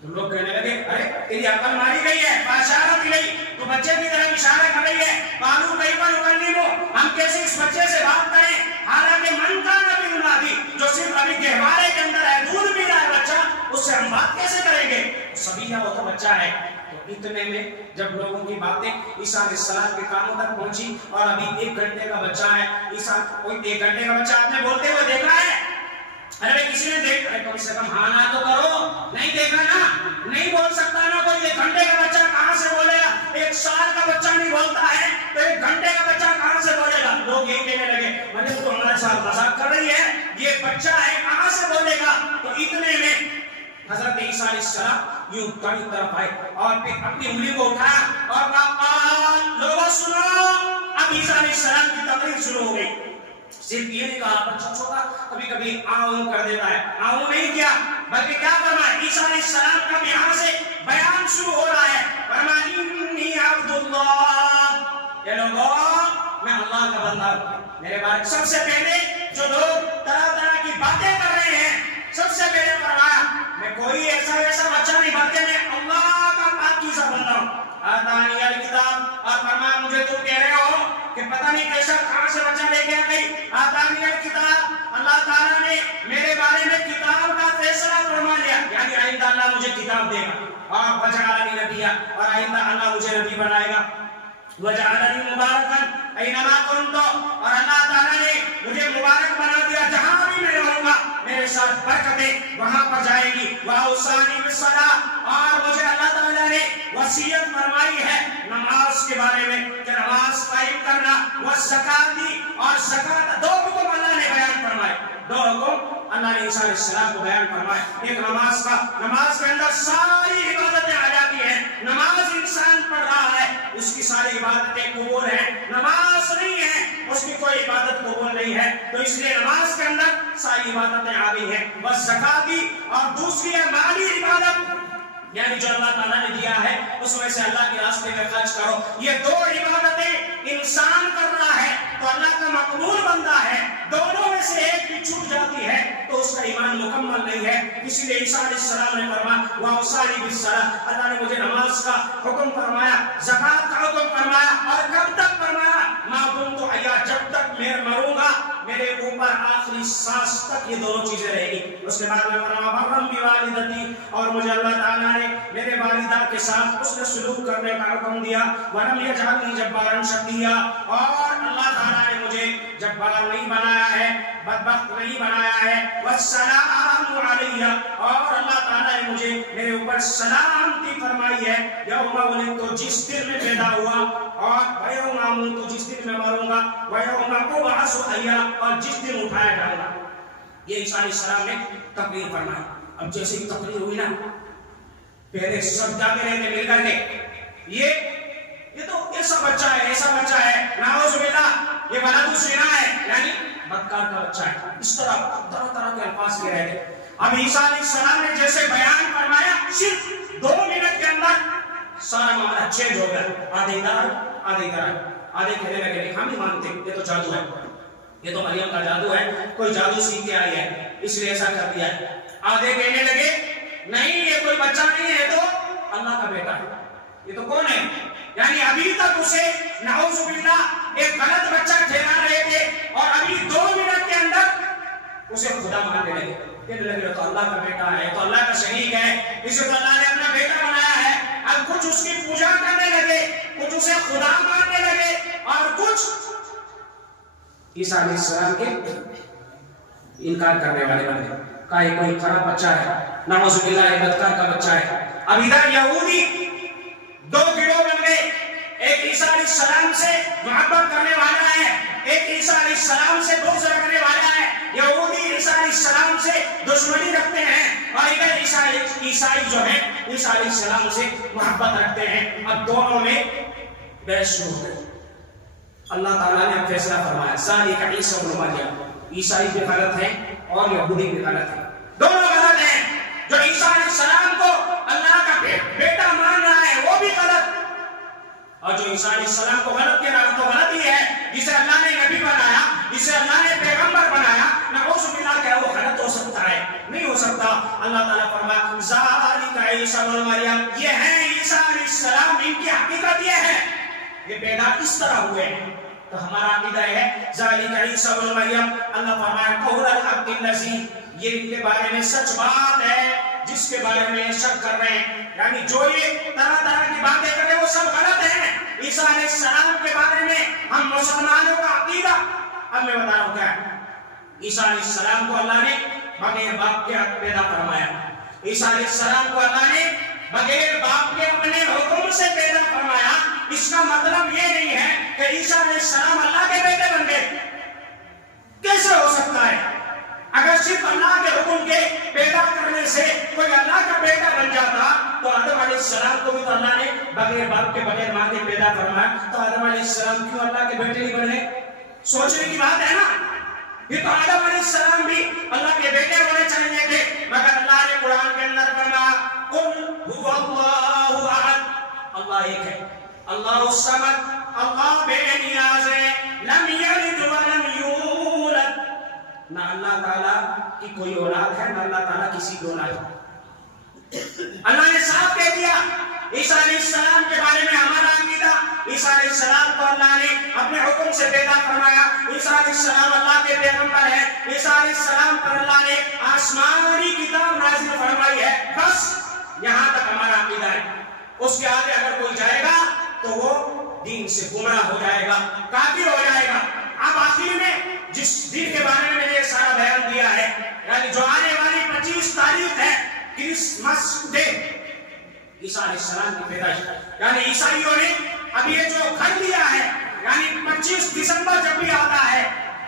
تو لوگ کہنے لگے ارے تیری عقل ماری گئی ہے, باشارت گئی, تو بچے کی طرف اشارہ کر رہی ہے. قالوا کیف نکلمہ, ہم کیسے اس بچے سے بات کریں, حالانکہ من کان فی المہدی, جو صرف ابھی گہوارے کے اندر ہے, دودھ پی رہا ہے بچہ, اس سے ہم بات کیسے کریں گے. سبھی وہ تو بچہ ہے. تو اتنے میں جب لوگوں کی باتیں عیسیٰ علیہ السلام کے کانوں تک پہنچی اور ابھی 1 گھنٹے کا بچہ ہے, عیسیٰ کوئی 1 گھنٹے کا بچہ آپ نے بولتے ہوئے دیکھا ہے, ارے کسی نے دیکھ, ارے کم سے کم ہاں نہ تو کرو, نہیں دیکھا نا, نہیں بول سکتا نا کوئی. 1 گھنٹے کا بچہ کہاں سے بولے گا, 1 سال کا بچہ نہیں بولتا ہے تو 1 گھنٹے کا بچہ کہاں سے بولے گا. لوگ یہ کہنے لگے مریم تو ہمارے ساتھ مذاق کر رہی ہے, یہ بچہ ہے کہاں سے بولے گا. تو اتنے میں حضرت عیسیٰ علیہ السلام یوں کہیں طرف آئے اور پھر اپنی انگلی کو اٹھایا اور کہا لوگوں سنو. اب عیسیٰ علیہ السلام کی تقریر شروع ہو گئی. صرف یہ نہیں کہا, بچہ چھوٹا کبھی کبھی آؤں کر دیتا ہے, آؤں نہیں کیا بلکہ کیا فرمایا, عیسیٰ علیہ السلام کا بھی یہاں سے بیان شروع ہو رہا ہے. فرمایا انی عبد اللہ, یہ لوگوں میں اللہ کا بندہ ہوں. میرے بارے سب سے پہلے جو لوگ طرح طرح کی باتیں کر رہے ہیں, سب سے پہلے فرمایا میں کوئی ایسا بچہ نہیں بلکہ میں اللہ کا پاکیزہ بندہ ہوں. آتانی الکتاب, اور فرمایا مجھے تو کہہ رہے ہو کہ پتہ نہیں کیسا کہاں سے بچہ لے کے آ گئی. آتانی الکتاب, اللہ تعالیٰ نے میرے بارے میں کتاب کا فیصلہ فرما لیا, یعنی آئندہ اللہ مجھے کتاب دے گا. اور وجعلنی نبیا, اور آئندہ اللہ مجھے نبی بنائے گا. وجعلنی مبارکا اینما کنت, اور اللہ تعالیٰ نے مجھے مبارک بنا دیا, جہاں بھی میں رہوں گا میرے ساتھ برکتیں وہاں پر جائے گی. واوصانی بالصلاۃ, اور مجھے اللہ تعالیٰ نے وصیت فرمائی ہے نماز کے بارے میں کہ نماز قائم کرنا. والزکات, اور زکات, 2 حکم اللہ نے بیان فرمائے, 2 حکم اللہ نے عیسیٰ علیہ السلام کو بیان فرمائے. ایک نماز کا, نماز کے اندر ساری عبادتیں آ جاتی ہیں. نماز انسان پڑھ رہا ہے, اس کی ساری عبادتیں قبول ہیں. نماز نہیں ہے اس کی کوئی عبادت قبول نہیں ہے. تو اس لیے نماز کے اندر ساری عبادتیں آ گئی ہیں. بس زکات, اور دوسری ہے مالی عبادت, یعنی جو اللہ تعالیٰ نے دیا ہے اس میں سے اللہ کے راستے میں خرچ کرو. یہ 2 عبادتیں انسان کر رہا ہے تو اللہ کا مقبول بندہ ہے. دونوں میں سے ایک بھی چھوٹ جاتی ہے تو اس کا ایمان مکمل نہیں ہے. اسی لیے عیسیٰ علیہ السلام نے فرمایا وَأَوْصَانِي بِالصَّلَاةِ، اللہ نے مجھے نماز کا حکم فرمایا، زکوٰۃ کا حکم فرمایا، اور کب تک فرمایا؟ مَا دُمْتُ حَيًّا، جب تک میں مروں گا میرے اوپر آخری سانس تک یہ دونوں چیزیں رہے گی۔ اس کے بعد میں فرمایا بَرًّا بِوَالِدَتِي، اور مجھے اللہ تعالیٰ نے میرے والدہ کے ساتھ اس نے سلوک کرنے کا حکم دیا، وَلَمْ يَجْعَلْنِي جَبَّارًا شَقِيًّا، اور اللہ تعالیٰ نے مجھے جبار نہیں بنایا ہے، بدبخت نہیں بنایا ہے، وَالسَّلَامُ عَلَيَّ، اور اللہ تعالیٰ نے مجھے میرے اوپر سلامتی فرمائی ہے، یوم ولدت، جس دن میں پیدا ہوا، اور وَيَوْمَ أَمُوتُ، جس دن میں مروں گا، وَيَوْمَ أُبْعَثُ حَيًّا، اور جس دن اٹھایا جاؤں گا۔ یہ عیسیٰ علیہ السلام نے تقریر فرمائی۔ اب جیسے ہی تقریر ہوئی نا، پہلے سب جاتے رہتے مل کر کے، یہ تو ایسا بچہ ہے، ایسا بچہ ہے، نعوذ باللہ، یہ ولد الزنا ہے، یعنی بدکار کا بچہ ہے، اس طرح طرح کے الفاظ کہہ رہے تھے۔ اب عیسیٰ علیہ السلام نے جیسے بیان فرمایا، صرف 2 منٹ کے اندر سارا معاملہ چینج ہو گیا، آدھے ادھر آدھے ادھر، آدھے کہنے لگے ہم نہیں مانتے، یہ تو جادو ہے، یہ تو مریم کا جادو ہے، کوئی جادو سیکھ کے آئی ہے اس لیے ایسا کر دیا ہے۔ آدھے کہنے لگے نہیں یہ کوئی بچہ نہیں ہے، تو اللہ کا بیٹا ہے، یہ تو کون ہے؟ یعنی ابھی تک اسے نعوذ باللہ ایک غلط بچہ ٹھہرا رہے تھے، اور ابھی 2 منٹ کے اندر اسے خدا ماننے لگے، کہنے لگے تو اللہ کا بیٹا ہے، تو اللہ کا شریک ہے، اسے تو اللہ نے اپنا بیٹا بنایا ہے۔ اب کچھ اس کی پوجا کرنے لگے، کچھ اسے خدا ماننے لگے، اور کچھ عیسیٰ علیہ السلام کے انکار کرنے والے بنے، کہا یہ کوئی خراب بچہ ہے، نعوذ باللہ یہ بدکار کا بچہ ہے۔ اب ادھر یہودی 2 گروہ بن گئے، ایک عیسیٰ علیہ السلام سے محبت کرنے والا ہے، ایک عیسیٰ علیہ السلام سے بغض رکھنے والا ہے۔ یہودی عیسیٰ علیہ السلام سے دشمنی رکھتے ہیں، اور ادھر عیسائی جو ہیں عیسیٰ علیہ السلام سے محبت رکھتے ہیں۔ اب دونوں میں بحث شروع ہو گئی۔ اللہ تعالیٰ نے فیصلہ فرمایا ذالک عیسی ابن مریم، عیسائی بھی غلط ہیں اور یہودی بھی غلط ہیں، دونوں غلط ہیں۔ جو عیسیٰ علیہ السلام کو اللہ کا بیٹا مان رہا ہے وہ بھی غلط، اور جو عیسیٰ علیہ السلام کو غلط کہہ رہا ہے تو غلط ہی ہے۔ جسے اللہ نے نبی بنایا، جسے اللہ نے پیغمبر بنایا، نعوذ باللہ کہ وہ غلط ہو سکتا ہے؟ نہیں ہو سکتا۔ اللہ تعالیٰ فرمایا ذالک عیسی ابن مریم، یہ ہے عیسیٰ علیہ السلام، ان کی حقیقت یہ ہے، یہ پیدا اس طرح ہوئے ہیں۔ تو ہمارا عقیدہ ہے ذالک عیسی ابن مریم، اللہ فرمایا قول الحق الذی، یہ ان کے بارے میں سچ بات ہے جس کے بارے میں شک کر رہے ہیں، یعنی جو یہ طرح طرح کی باتیں کر رہے ہیں وہ سب غلط ہیں۔ عیسیٰ علیہ السلام کے بارے میں ہم مسلمانوں کا عقیدہ، اب میں بتا رہا ہوں کیا ہے۔ عیسیٰ علیہ السلام کو اللہ نے بغیر باپ کے پیدا فرمایا، عیسیٰ علیہ السلام کو اللہ نے بغیر باپ کے اپنے حکم سے پیدا فرمایا۔ اس کا مطلب یہ نہیں ہے کہ عیسیٰ علیہ السلام اللہ کے بیٹے بن گئے، کیسے ہو سکتا ہے؟ اگر صرف اللہ کے حکم کے پیدا کرنے سے کوئی اللہ کا بیٹا بن جاتا تو آدم علیہ السلام کو بھی تو اللہ نے بغیر باپ کے بغیر ماں کے پیدا فرمایا، تو آدم علیہ السلام کیوں اللہ کے بیٹے نہیں بنے؟ سوچنے کی بات ہے نا۔ یہ تو آدم علیہ السلام بھی اللہ کے بیٹے ہونے چاہیے تھے، مگر اللہ نے قرآن کے اندر فرمایا قل هو اللہ احد، اللہ ایک ہے، اللہ الصمد، اللہ بے نیاز ہے، لم یلد ولم یولد، نہ اللہ تعالیٰ کی کوئی اولاد ہے، نہ اللہ تعالیٰ کسی کی اولاد ہے۔ اللہ نے صاف کہہ دیا۔ عیسیٰ علیہ السلام کے بارے میں ہمارا عقیدہ، عیسیٰ علیہ السلام کو اللہ نے اپنے حکم سے پیدا فرمایا، عیسیٰ علیہ السلام اللہ کے پیغمبر ہے، عیسیٰ علیہ السلام پر اللہ نے آسمانی کتاب نازل فرمائی ہے، بس یہاں تک ہمارا عقیدہ ہے۔ اس کے آگے اگر کوئی جائے گا تو وہ دین سے گمراہ ہو جائے گا، کافر ہو جائے گا۔ اب آخر میں جس دین کے بارے میں میں نے یہ سارا بیان دیا ہے، یعنی جو آنے والی 25 تاریخ ہے کرسمس ڈے، عیسیٰ علیہ السلام کی پیدائش، یعنی عیسائیوں نے اب یہ جو گھر دیا ہے، یعنی 25 دسمبر جب بھی آتا ہے،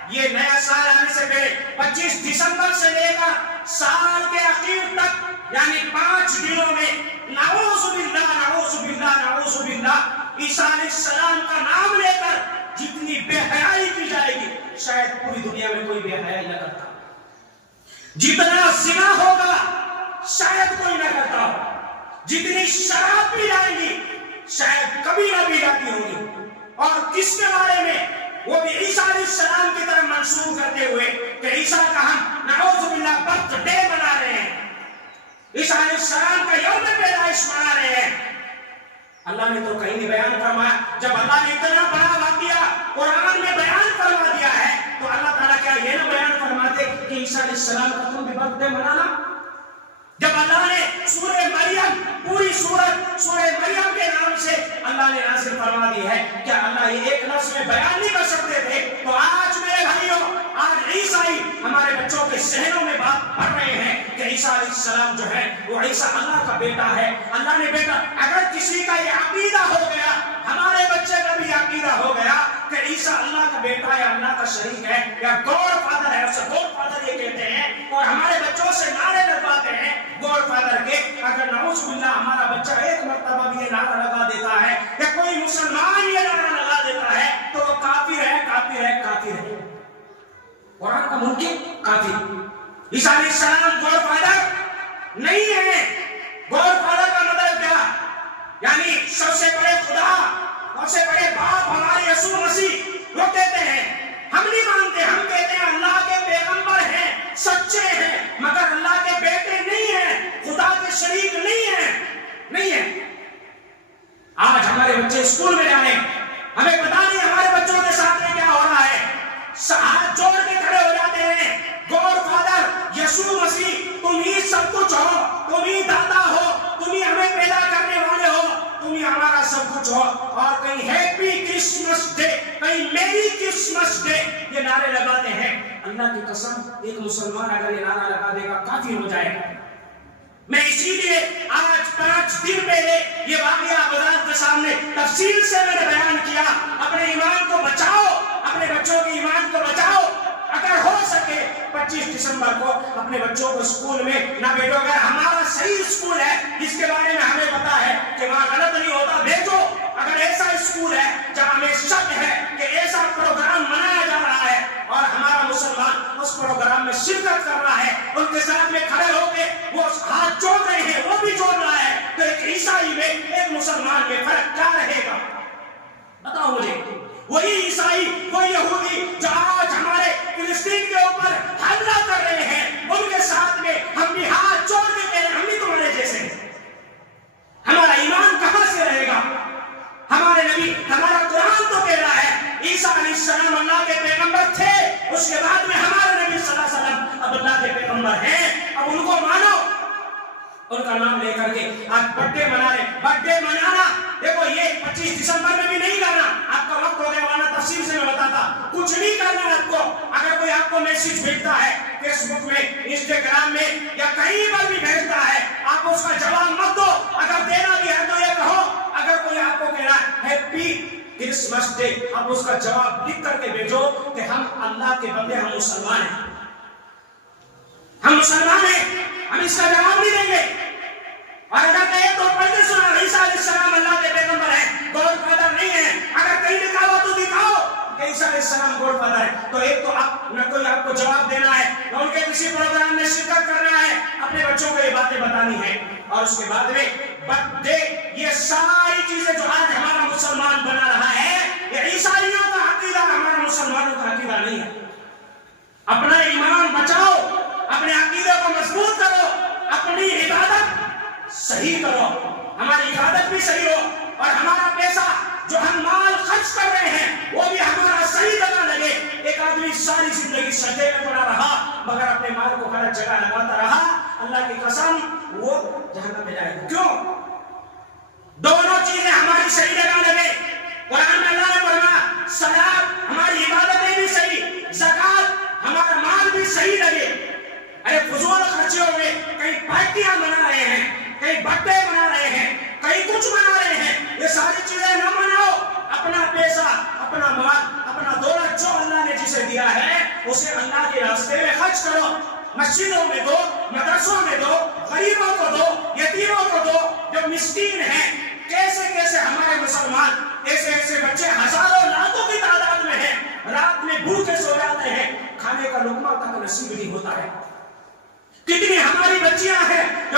یہ نیا سال آنے سے پہلے 25 دسمبر سے لے کر سال کے اخیر تک، یعنی 5 دنوں میں نعوذ باللہ نعوذ باللہ نعوذ باللہ عیسیٰ علیہ السلام کا نام لے کر جتنی بے حیائی کی جائے گی شاید پوری دنیا میں کوئی بے حیائی نہ کرتا، جتنا زنا ہوگا شاید کوئی نہ کرتا، جتنی شراب پی جائے گی شاید کبھی نہ پی جاتی ہوگی، اور کس کے بارے میں؟ وہ بھی عیسیٰ علیہ السلام کی طرف منسوب کرتے ہوئے کہ عیسیٰ کا ہم نعوذ باللہ برتھ ڈے منا رہے ہیں، عیسیٰ علیہ السلام کا یوم پیدائش منا رہے ہیں. اللہ نے تو کہیں نہیں بیان فرمایا. جب اللہ نے اتنا بڑا واقعہ قرآن میں بیان فرما دیا ہے تو اللہ تعالیٰ کیا یہ نہ بیان فرماتے کہ عیسیٰ علیہ السلام کا تم بھی برتھ ڈے منانا؟ جب اللہ نے سورہ مریم پوری سورہ مریم کے نام سے اللہ نے نازل فرما دی ہے، کیا اللہ یہ ایک لفظ میں بیان نہیں کر سکتے تھے؟ تو آج میرے بھائیوں، آج عیسائی ہمارے بچوں کے ذہنوں میں بات بھر رہے ہیں کہ عیسیٰ علیہ السلام جو ہے وہ عیسیٰ اللہ کا بیٹا ہے. اللہ نے بیٹا، اگر کسی کا یہ عقیدہ ہو گیا، ہمارے بچے کا بھی عقیدہ ہو گیا کہ عیسیٰ اللہ کا بیٹا ہے، اللہ کا شریک ہے یا گاڈ فادر ہے، اسے گاڈ فادر یہ کہتے ہیں اور ہمارے بچوں سے نعرے لگواتے ہیں گاڈ فادر کے. اگر نعوذ باللہ ہمارا بچہ ایک مرتبہ بھی یہ نعرہ لگا دیتا ہے یا کوئی مسلمان یہ نعرہ لگا دیتا ہے تو وہ کافر ہے، کافر ہے، کافر ہے. قرآن کا منکر کافر. عیسیٰ علیہ السلام گاڈ فادر نہیں ہے. گاڈ فادر کا مطلب کیا؟ یعنی سب سے بڑے خدا، سب سے بڑے باپ ہمارے یسوع مسیح وہ کہتے ہیں. ہم نہیں مانتے، ہم کہتے ہیں اللہ کے پیغمبر ہیں، سچے ہیں، مگر اللہ کے بیٹے نہیں ہیں، خدا کے شریک نہیں ہیں. نہیں ہے. آج ہمارے بچے اسکول میں جائیں، ہمیں پتا نہیں ہمارے بچوں کے ساتھ میں کیا ہو رہا ہے. ہاتھ جوڑ کے کھڑے ہو جاتے ہیں، گاڈ فادر یسوع مسیح تم ہی سب کچھ ہو، تم ہی دادا ہو، تم ہی ہمیں پیدا کرنے والے ہو، تم ہی ہمارا سب کچھ ہو. اور کہیں ہیپی کرسمس ڈے، کہیں میری کرسمس ڈے یہ نعرے لگاتے ہیں. اللہ کی قسم ایک مسلمان اگر یہ نعرہ لگا دے گا کافر ہو جائے گا. میں اسی لیے آج 5 دن پہلے یہ واقعہ عدالت کے سامنے تفصیل سے میں نے بیان کیا. اپنے ایمان کو بچاؤ، اپنے بچوں کے ایمان کو بچاؤ. اگر ہو سکے 25 دسمبر کو اپنے بچوں کو اسکول میں نہ بھیجو. اگر ہمارا صحیح اسکول ہے جس کے بارے میں ہمیں پتا ہے کہ وہاں غلط نہیں ہوتا، بھیجو. اگر ایسا اسکول ہے جہاں ہمیں شک ہے کہ ایسا پروگرام منایا جا رہا ہے اور ہمارا مسلمان اس پروگرام میں شرکت کر رہا ہے، ان کے ساتھ میں کھڑے ہو کے وہ ہاتھ جوڑ رہے ہیں، وہ بھی جوڑ رہا ہے، تو ایک عیسائی میں ایک مسلمان میں فرق کیا رہے گا؟ بتاؤ مجھے. وہی عیسائی، وہی یہودی جو آج ہمارے فلسطین کے اوپر حملہ کر رہے ہیں، ان کے ساتھ میں ہم بھی ہاتھ جوڑ کے کہہ رہے ہیں ہم بھی تمہارے جیسے ہیں. ہمارا ایمان کہاں سے رہے گا؟ ہمارے نبی، ہمارا قرآن تو کہہ رہا ہے عیسیٰ علیہ السلام اللہ کے پیغمبر تھے، اس کے بعد میں ہمارے نبی صلی اللہ علیہ وسلم اب اللہ کے پیغمبر ہیں. اب ان کو مانو، ان کا نام لے کر کے آج برتھڈے منا رہے. برتھڈے منانا دیکھو یہ 25 دسمبر میں بھی نہیں کرنا. آپ کا وقت ہو گیا، وانا تفصیل سے میں بتاتا. کچھ نہیں کرنا آپ کو. اگر کوئی آپ کو میسج بھیجتا ہے فیس بک میں، انسٹاگرام میں یا کہیں پر بھی بھیجتا ہے، آپ اس کا جواب مت دو. اگر دینا بھی ہے تو یہ کہو. اگر کوئی آپ کو کہہ رہا ہے ہیپی کرسمس ڈے، آپ اس کا جواب لکھ کر کے بھیجو کہ ہم اللہ کے بندے، ہم مسلمان ہیں، ہم مسلمان ہیں، ہم اس کا جواب نہیں دیں گے. اور اگر کہے تو پڑھ کے سنا عیسیٰ علیہ السلام اللہ کے پیغمبر ہیں، گاڈ فادر نہیں ہے. اگر کہیں لکھا ہو تو دکھاؤ کہ عیسیٰ علیہ السلام گاڈ فادر ہے. تو ایک تو آپ نہ کوئی آپ کو جواب دینا ہے، نہ ان کے کسی پروگرام میں شرکت کرنا ہے، اپنے بچوں کو یہ باتیں بتانی ہے. اور اس کے بعد میں برتھ ڈے، یہ ساری چیزیں جو آج ہمارا مسلمان بنا رہا ہے، یہ عیسائیوں کا عقیدہ، ہمارا مسلمانوں کا عقیدہ نہیں ہے. اپنا ایمان بچاؤ، اپنے عقیدے کو مضبوط کرو، اپنی عبادت صحیح کرو، ہماری عبادت بھی صحیح ہو اور ہمارا پیسہ جو ہم مال خرچ کر رہے ہیں وہ بھی ہمارا صحیح جگہ لگے. ایک آدمی ساری زندگی سجدے میں پڑا رہا مگر اپنے مال کو غلط جگہ لگاتا رہا، اللہ کی قسم وہ جہنم میں جائے گا. کیوں؟ دونوں چیزیں ہماری صحیح جگہ لگے. قرآن میں اللہ نے فرمایا صلاۃ، ہماری عبادتیں بھی صحیح، زکات، ہمارا مال بھی صحیح لگے. ارے فضول خرچیوں میں کہیں پارٹیاں منا رہے ہیں، کہیں برتھ ڈے منا رہے ہیں، کہیں کچھ منا رہے ہیں. یہ ساری چیزیں نہ مناؤ. اپنا پیسہ، اپنا مال، اپنا دولت جو اللہ نے جسے دیا ہے اسے اللہ کے راستے میں خرچ کرو. مسجدوں میں دو، مدرسوں میں دو، غریبوں کو دو، یتیموں کو دو جو مسکین ہیں. کیسے کیسے ہمارے مسلمان ایسے ایسے بچے ہزاروں لاکھوں کی تعداد میں ہیں، رات میں بھوکے سو جاتے ہیں، کھانے کا لقمہ تک نصیب نہیں ہوتا ہے. کتنی ہماری بچیاں ہیں جو